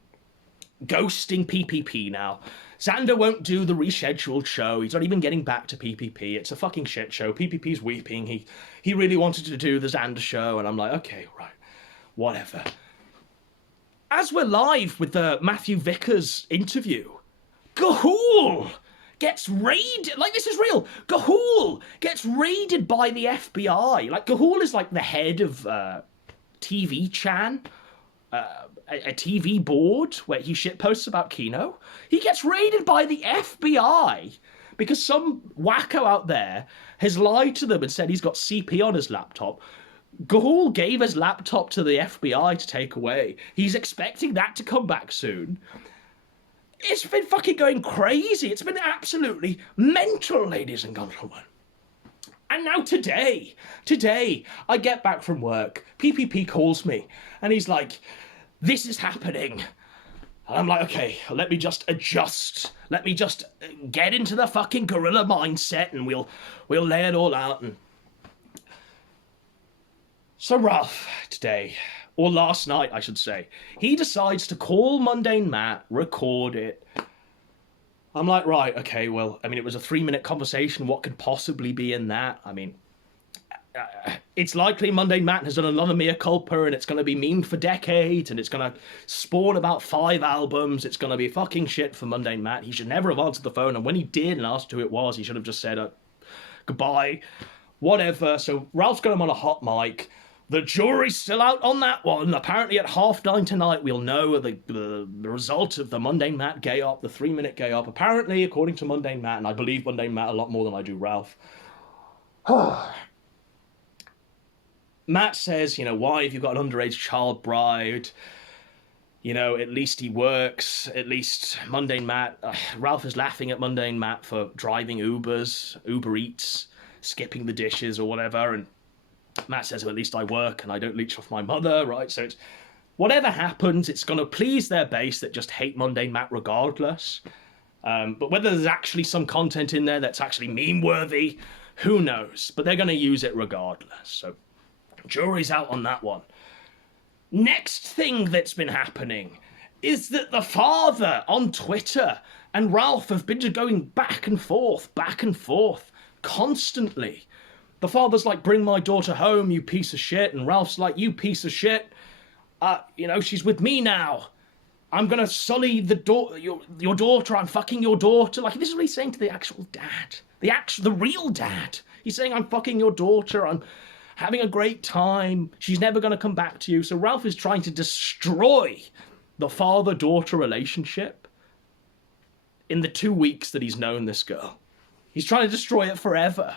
ghosting PPP now. Xander won't do the rescheduled show. He's not even getting back to PPP. It's a fucking shit show. PPP's weeping. He really wanted to do the Xander show, and I'm like, okay, right, whatever. As we're live with the Matthew Vickers interview, Gahul gets raided. Like, this is real. Gahul gets raided by the FBI. Like, Gahul is like the head of TV Chan, a TV board where he shitposts about Kino. He gets raided by the FBI because some wacko out there has lied to them and said he's got CP on his laptop. Gahul gave his laptop to the FBI to take away. He's expecting that to come back soon. It's been fucking going crazy. It's been absolutely mental, ladies and gentlemen. And now today, I get back from work. PPP calls me, and he's like, this is happening. And I'm like, okay, let me just adjust. Let me just get into the fucking gorilla mindset, and we'll lay it all out. And so Ralph, today, or last night, I should say, he decides to call Mundane Matt, record it. I'm like, right, okay, well, I mean, it was a 3-minute conversation. What could possibly be in that? I mean, it's likely Mundane Matt has done another mea culpa, and it's going to be memed for decades, and it's going to spawn about 5 albums. It's going to be fucking shit for Mundane Matt. He should never have answered the phone, and when he did and asked who it was, he should have just said, goodbye, whatever. So Ralph's got him on a hot mic. The jury's still out on that one. Apparently at 9:30 tonight, we'll know the result of the Mundane Matt gay op, the 3-minute gay op. Apparently, according to Mundane Matt, and I believe Mundane Matt a lot more than I do Ralph, Matt says, you know, why have you got an underage child bride? You know, at least he works. At least Mundane Matt, Ralph is laughing at Mundane Matt for driving Uber Eats, skipping the dishes or whatever, and Matt says, well, at least I work and I don't leech off my mother, right? So it's whatever happens, it's going to please their base that just hate Mundane Matt regardless. But whether there's actually some content in there that's actually meme-worthy, who knows? But they're going to use it regardless. So jury's out on that one. Next thing that's been happening is that the father on Twitter and Ralph have been just going back and forth, constantly. The father's like, bring my daughter home, you piece of shit. And Ralph's like, you piece of shit. She's with me now. I'm going to sully your daughter. I'm fucking your daughter. Like, this is what he's saying to the actual dad. The real dad. He's saying, I'm fucking your daughter. I'm having a great time. She's never going to come back to you. So Ralph is trying to destroy the father-daughter relationship in the 2 weeks that he's known this girl. He's trying to destroy it forever.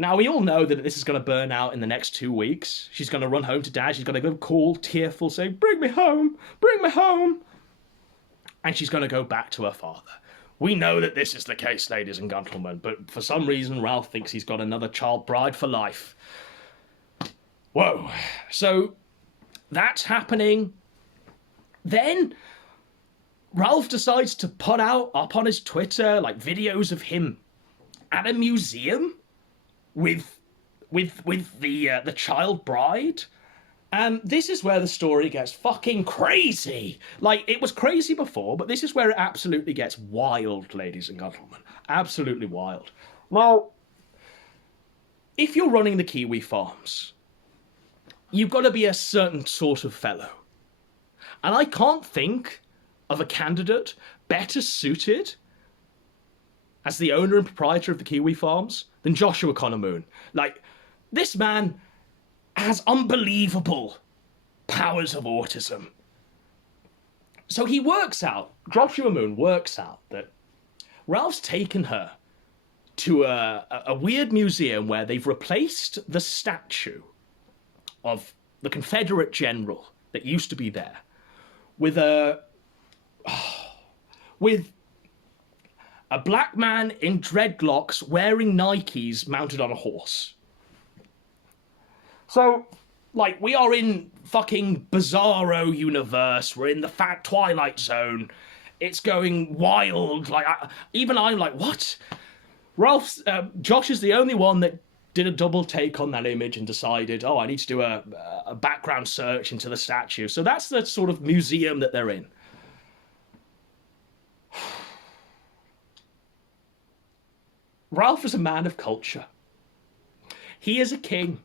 Now, we all know that this is going to burn out in the next 2 weeks. She's going to run home to dad. She's going to go cool, tearful, say, bring me home, bring me home. And she's going to go back to her father. We know that this is the case, ladies and gentlemen, but for some reason, Ralph thinks he's got another child bride for life. Whoa. So, that's happening. Then, Ralph decides to put out up on his Twitter, like, videos of him at a museum with the child bride. And this is where the story gets fucking crazy. Like, it was crazy before, but this is where it absolutely gets wild, ladies and gentlemen. Absolutely wild. Now, if you're running the Kiwi farms, you've got to be a certain sort of fellow. And I can't think of a candidate better suited as the owner and proprietor of the Kiwi farms than Joshua Connor Moon. Like, this man has unbelievable powers of autism. So Joshua Moon works out that Ralph's taken her to a weird museum where they've replaced the statue of the Confederate general that used to be there with a black man in dreadlocks wearing Nikes mounted on a horse. So, like, we are in fucking Bizarro universe. We're in the fat Twilight Zone. It's going wild. Like, I'm like, what? Josh is the only one that did a double take on that image and decided, I need to do a background search into the statue. So that's the sort of museum that they're in. Ralph is a man of culture. He is a king.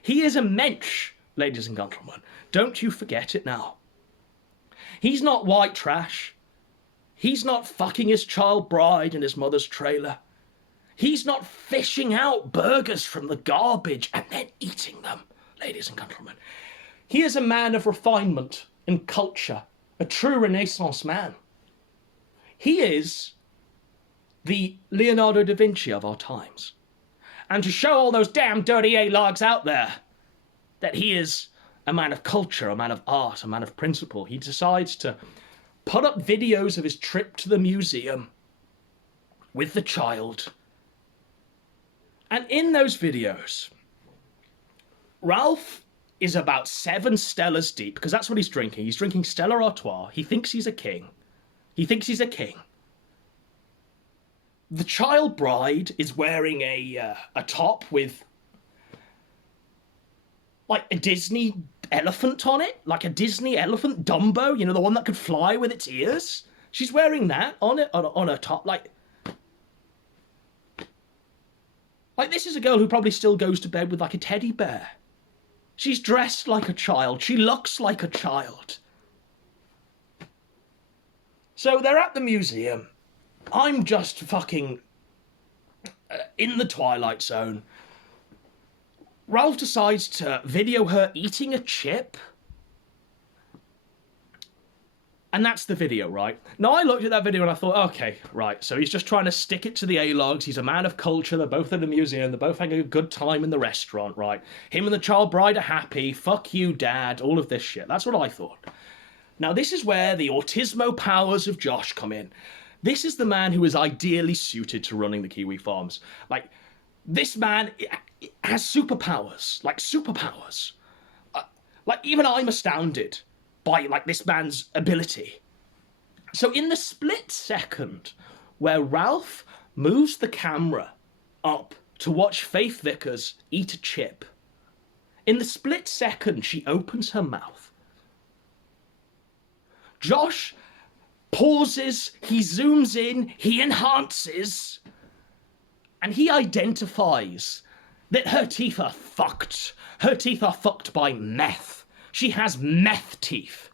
He is a mensch, ladies and gentlemen. Don't you forget it now. He's not white trash. He's not fucking his child bride in his mother's trailer. He's not fishing out burgers from the garbage and then eating them, ladies and gentlemen. He is a man of refinement and culture, a true Renaissance man. He is the Leonardo da Vinci of our times. And to show all those damn dirty A-logs out there that he is a man of culture, a man of art, a man of principle, he decides to put up videos of his trip to the museum with the child. And in those videos, Ralph is about 7 Stellas deep, because that's what he's drinking. He's drinking Stella Artois. He thinks he's a king. The child bride is wearing a top with, like, a Disney elephant on it. Like a Disney elephant, Dumbo, the one that could fly with its ears. She's wearing that on her top. Like, this is a girl who probably still goes to bed with, like, a teddy bear. She's dressed like a child. She looks like a child. So they're at the museum. I'm just fucking in the Twilight Zone. Ralph decides to video her eating a chip. And that's the video, right? Now, I looked at that video and I thought, okay, right, so he's just trying to stick it to the A-logs. He's a man of culture. They're both at the museum. They're both having a good time in the restaurant, right? Him and the child bride are happy. Fuck you, Dad. All of this shit. That's what I thought. Now, this is where the autismo powers of Josh come in. This is the man who is ideally suited to running the Kiwi farms. Like, this man has superpowers, like superpowers. Like, even I'm astounded by, like, this man's ability. So in the split second where Ralph moves the camera up to watch Faith Vickers eat a chip, in the split second she opens her mouth, Josh pauses, he zooms in, he enhances, and he identifies that her teeth are fucked. Her teeth are fucked by meth. She has meth teeth.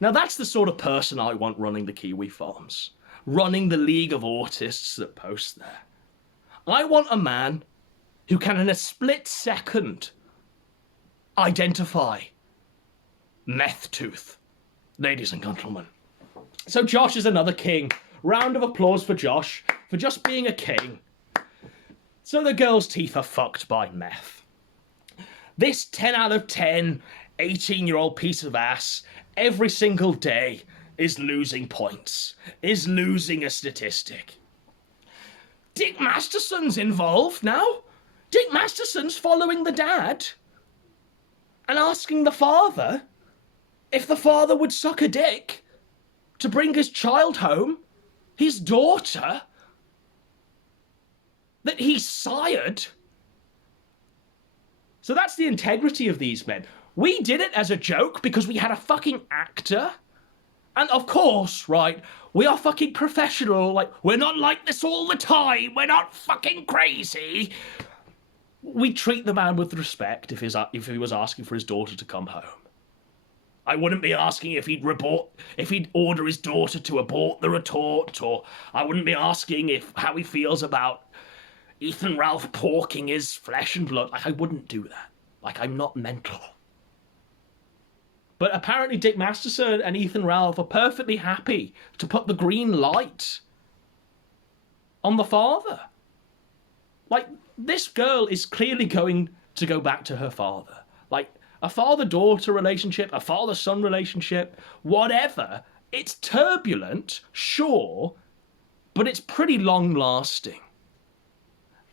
Now that's the sort of person I want running the Kiwi Farms, running the League of Autists that post there. I want a man who can in a split second identify meth tooth, ladies and gentlemen. So Josh is another king. Round of applause for Josh for just being a king. So the girl's teeth are fucked by meth. This 10 out of 10 18-year-old piece of ass every single day is losing points, is losing a statistic. Dick Masterson's involved now. Dick Masterson's following the dad and asking the father if the father would suck a dick to bring his child home, his daughter, that he sired. So that's the integrity of these men. We did it as a joke because we had a fucking actor. And of course, right, we are fucking professional. Like, we're not like this all the time. We're not fucking crazy. We treat the man with respect if he was asking for his daughter to come home. I wouldn't be asking if he'd order his daughter to abort the retort, or I wouldn't be asking how he feels about Ethan Ralph porking his flesh and blood. Like, I wouldn't do that. Like, I'm not mental. But apparently Dick Masterson and Ethan Ralph are perfectly happy to put the green light on the father. Like, this girl is clearly going to go back to her father. Like, a father-daughter relationship, a father-son relationship, whatever. It's turbulent, sure, but it's pretty long-lasting.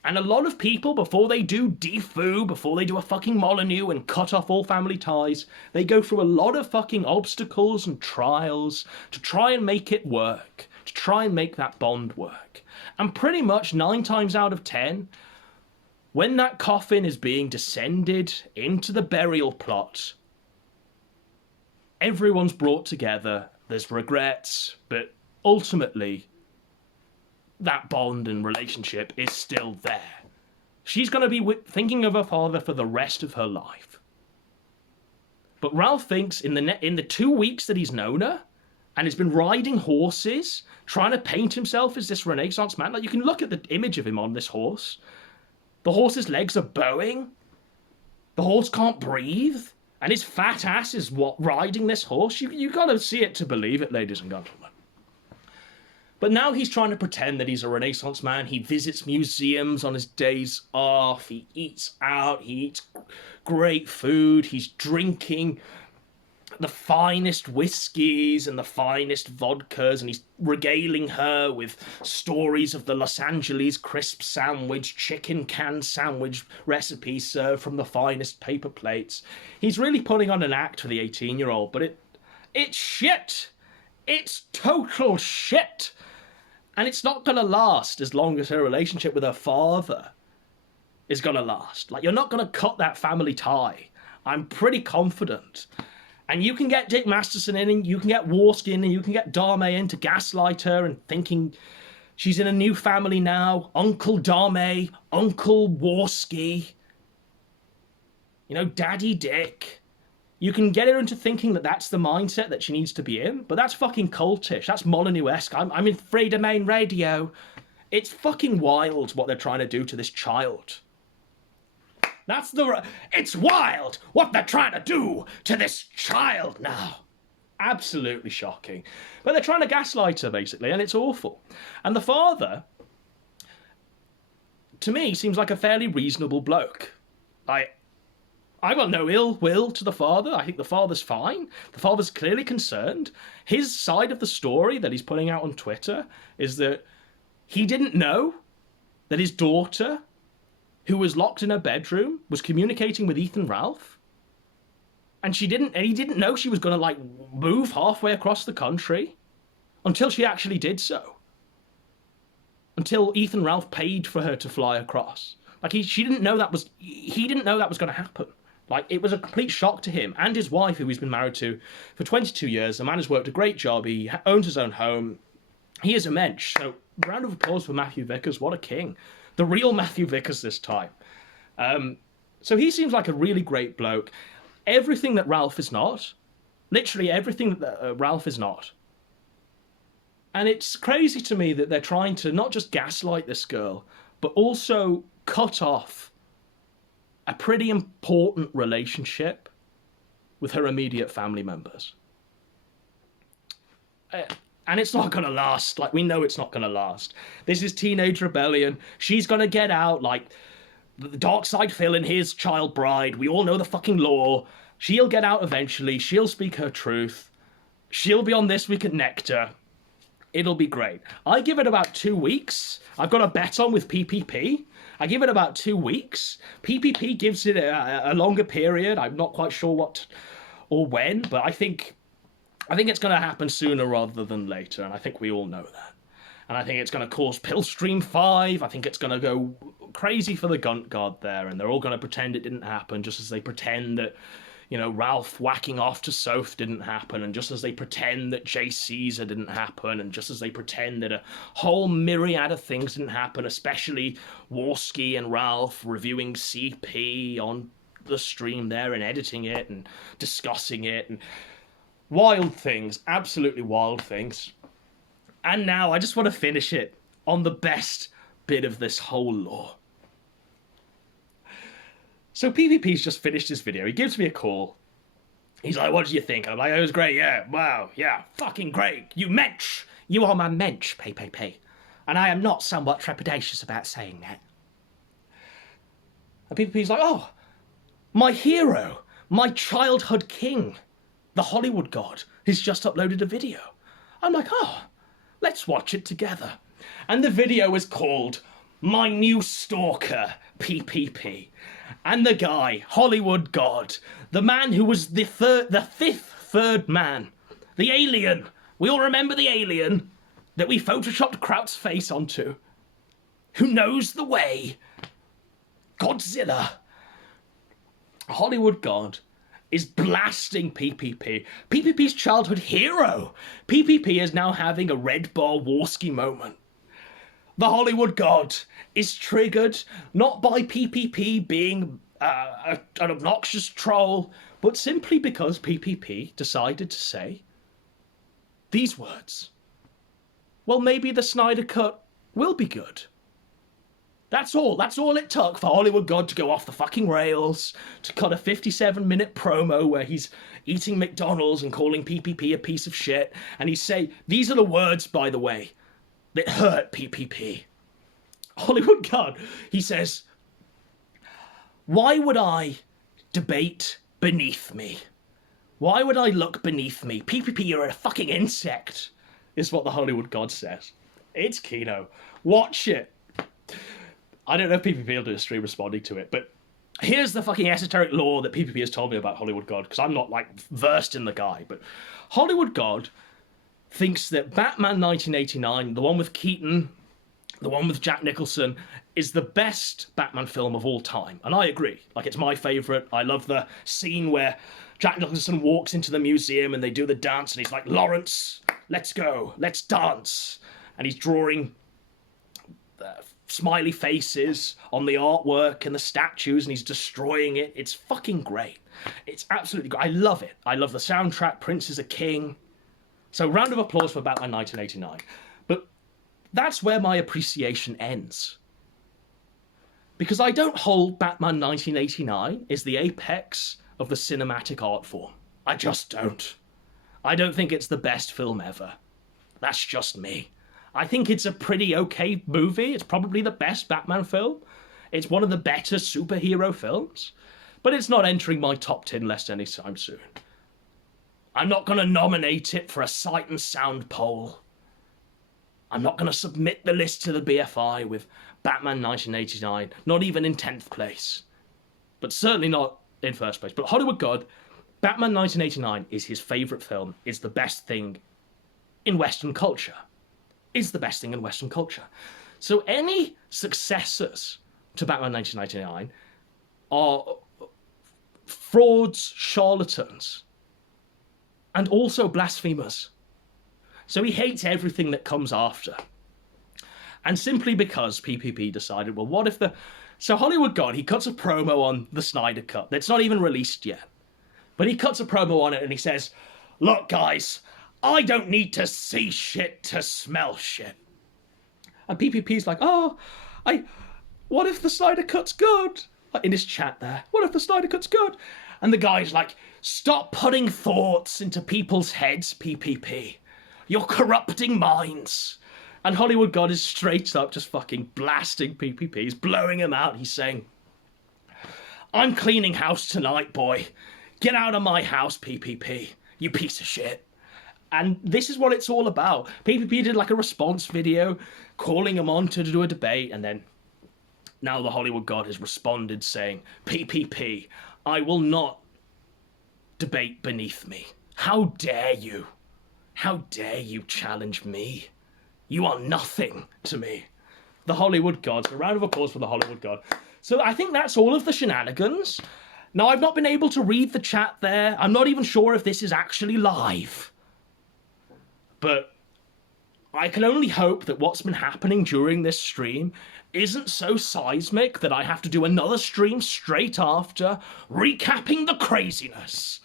And a lot of people, before they do defoo, before they do a fucking Molyneux and cut off all family ties, they go through a lot of fucking obstacles and trials to try and make it work, to try and make that bond work. And pretty much 9 times out of 10, when that coffin is being descended into the burial plot, everyone's brought together, there's regrets, but ultimately that bond and relationship is still there. She's going to be thinking of her father for the rest of her life. But Ralph thinks in the 2 weeks that he's known her, and has been riding horses, trying to paint himself as this Renaissance man. Like, you can look at the image of him on this horse. The horse's legs are bowing. The horse can't breathe. And his fat ass is riding this horse. You got to see it to believe it, ladies and gentlemen. But now he's trying to pretend that he's a Renaissance man. He visits museums on his days off. He eats out. He eats great food. He's drinking the finest whiskies and the finest vodkas. And he's regaling her with stories of the Los Angeles crisp sandwich, chicken can sandwich recipes served from the finest paper plates. He's really putting on an act for the 18-year-old. But it's shit. It's total shit. And it's not going to last as long as her relationship with her father is going to last. Like, you're not going to cut that family tie. I'm pretty confident. And you can get Dick Masterson in, and you can get Warski in, and you can get Dame in to gaslight her and thinking she's in a new family now. Uncle Dame, Uncle Warski, Daddy Dick. You can get her into thinking that that's the mindset that she needs to be in, but that's fucking cultish. That's Molyneux-esque. I'm in free domain radio. It's fucking wild what they're trying to do to this child. It's wild what they're trying to do to this child now. Absolutely shocking. But they're trying to gaslight her, basically, and it's awful. And the father, to me, seems like a fairly reasonable bloke. I got no ill will to the father. I think the father's fine. The father's clearly concerned. His side of the story that he's putting out on Twitter is that he didn't know that his daughter who was locked in her bedroom, was communicating with Ethan Ralph, and he didn't know she was going to, like, move halfway across the country until she actually did so. Until Ethan Ralph paid for her to fly across. Like, he didn't know that was going to happen. Like, it was a complete shock to him and his wife, who he's been married to for 22 years. The man has worked a great job. He owns his own home. He is a mensch. So, round of applause for Matthew Vickers. What a king. The real Matthew Vickers this time. So he seems like a really great bloke. Everything that Ralph is not. Literally everything that Ralph is not. And it's crazy to me that they're trying to not just gaslight this girl, but also cut off a pretty important relationship with her immediate family members. And it's not going to last. Like, we know it's not going to last. This is teenage rebellion. She's going to get out, like, the dark side Phil and his child bride. We all know the fucking law. She'll get out eventually. She'll speak her truth. She'll be on This Week at Nectar. It'll be great. I give it about 2 weeks. I've got a bet on with PPP. I give it about 2 weeks. PPP gives it a longer period. I'm not quite sure what or when, but I think it's going to happen sooner rather than later, and I think we all know that. And I think it's going to cause Pillstream 5. I think it's going to go crazy for the Gunt God there, and they're all going to pretend it didn't happen, just as they pretend that, you know, Ralph whacking off to Soph didn't happen, and just as they pretend that J. Caesar didn't happen, and just as they pretend that a whole myriad of things didn't happen, especially Warski and Ralph reviewing CP on the stream there and editing it and discussing it, and wild things, absolutely wild things. And now I just want to finish it on the best bit of this whole lore. So PvP's just finished his video. He gives me a call. He's like, what did you think? I'm like, it was great, yeah, wow, yeah, fucking great. You mensch. You are my mensch, pay. And I am not somewhat trepidatious about saying that. And PvP's like, oh, my hero, my childhood king, the Hollywood God, has just uploaded a video. I'm like, oh, let's watch it together. And the video is called My New Stalker, PPP. And the guy, Hollywood God, the man who was the fifth third man, the alien. We all remember the alien that we photoshopped Kraut's face onto. Who knows the way? Godzilla. Hollywood God is blasting PPP. PPP's childhood hero. PPP is now having a Red Bar Warski moment. The Hollywood God is triggered not by PPP being an obnoxious troll, but simply because PPP decided to say these words. Well, maybe the Snyder Cut will be good. That's all. That's all it took for Hollywood God to go off the fucking rails, to cut a 57-minute promo where he's eating McDonald's and calling PPP a piece of shit. And he's saying, these are the words, by the way, that hurt PPP. Hollywood God, he says, why would I debate beneath me? Why would I look beneath me? PPP, you're a fucking insect, is what the Hollywood God says. It's Kino. Watch it. I don't know if PPP will do a stream responding to it, but here's the fucking esoteric lore that PPP has told me about Hollywood God, because I'm not, like, versed in the guy, but Hollywood God thinks that Batman 1989, the one with Keaton, the one with Jack Nicholson, is the best Batman film of all time. And I agree. Like, it's my favourite. I love the scene where Jack Nicholson walks into the museum and they do the dance and he's like, Lawrence, let's go, let's dance. And he's drawing smiley faces on the artwork and the statues and he's destroying it. It's fucking great. It's absolutely great. I love it. I love the soundtrack. Prince is a king. So round of applause for Batman 1989. But that's where my appreciation ends. Because I don't hold Batman 1989 as the apex of the cinematic art form. I just don't. I don't think it's the best film ever. That's just me. I think it's a pretty okay movie. It's probably the best Batman film. It's one of the better superhero films. But it's not entering my top 10 list anytime soon. I'm not going to nominate it for a Sight and Sound poll. I'm not going to submit the list to the BFI with Batman 1989, not even in 10th place. But certainly not in first place. But Hollywood God, Batman 1989 is his favourite film, is the best thing in Western culture. Is the best thing in Western culture. So any successors to Batman 1999 are frauds, charlatans, and also blasphemers. So he hates everything that comes after. And simply because PPP decided, well, what if the... So Hollywood God, he cuts a promo on the Snyder Cut that's not even released yet. But he cuts a promo on it and he says, look, guys, I don't need to see shit to smell shit. And PPP's like, what if the Snyder Cut's good? Like in his chat there, what if the Snyder Cut's good? And the guy's like, stop putting thoughts into people's heads, PPP. You're corrupting minds. And Hollywood God is straight up just fucking blasting PPP. He's blowing him out. He's saying, I'm cleaning house tonight, boy. Get out of my house, PPP. You piece of shit. And this is what it's all about. PPP did like a response video calling him on to do a debate. And then now the Hollywood God has responded saying, PPP, I will not debate beneath me. How dare you? How dare you challenge me? You are nothing to me. The Hollywood God. So a round of applause for the Hollywood God. So I think that's all of the shenanigans. Now, I've not been able to read the chat there. I'm not even sure if this is actually live. But I can only hope that what's been happening during this stream isn't so seismic that I have to do another stream straight after, recapping the craziness.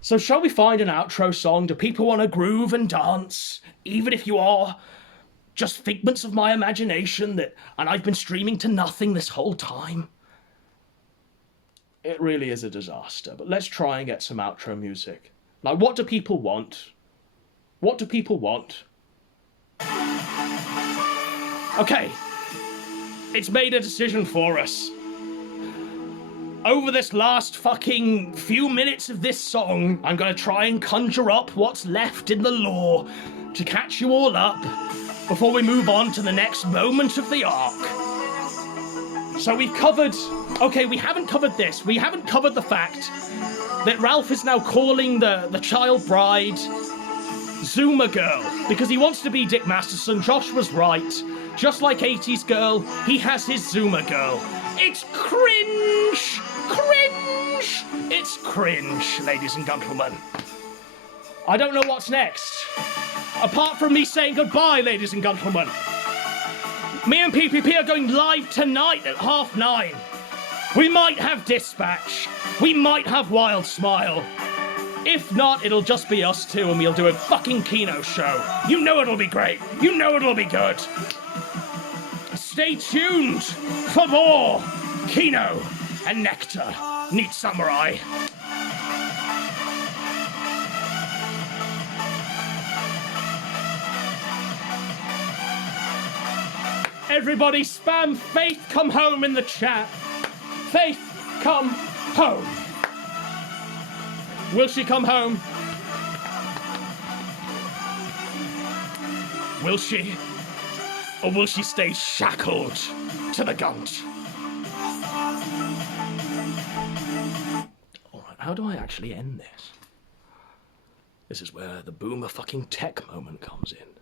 So shall we find an outro song? Do people want to groove and dance? Even if you are just figments of my imagination and I've been streaming to nothing this whole time. It really is a disaster, but let's try and get some outro music. Like, what do people want? What do people want? Okay, it's made a decision for us. Over this last fucking few minutes of this song, I'm gonna try and conjure up what's left in the lore to catch you all up before we move on to the next moment of the arc. So we've covered... Okay, we haven't covered this. We haven't covered the fact that Ralph is now calling the child bride Zuma Girl because he wants to be Dick Masterson. Josh was right. Just like 80s Girl, he has his Zuma Girl. It's cringe! Cringe! It's cringe, ladies and gentlemen. I don't know what's next. Apart from me saying goodbye, ladies and gentlemen. Me and PPP are going live tonight at 9:30. We might have Dispatch. We might have Wild Smile. If not, it'll just be us two and we'll do a fucking Kino show. You know it'll be great. You know it'll be good. Stay tuned for more Kino and Nectar. Neat Samurai. Everybody spam Faith Come Home in the chat. Faith Come Home. Will she come home? Will she? Or will she stay shackled to the gunt? Alright, how do I actually end this? This is where the boomer fucking tech moment comes in.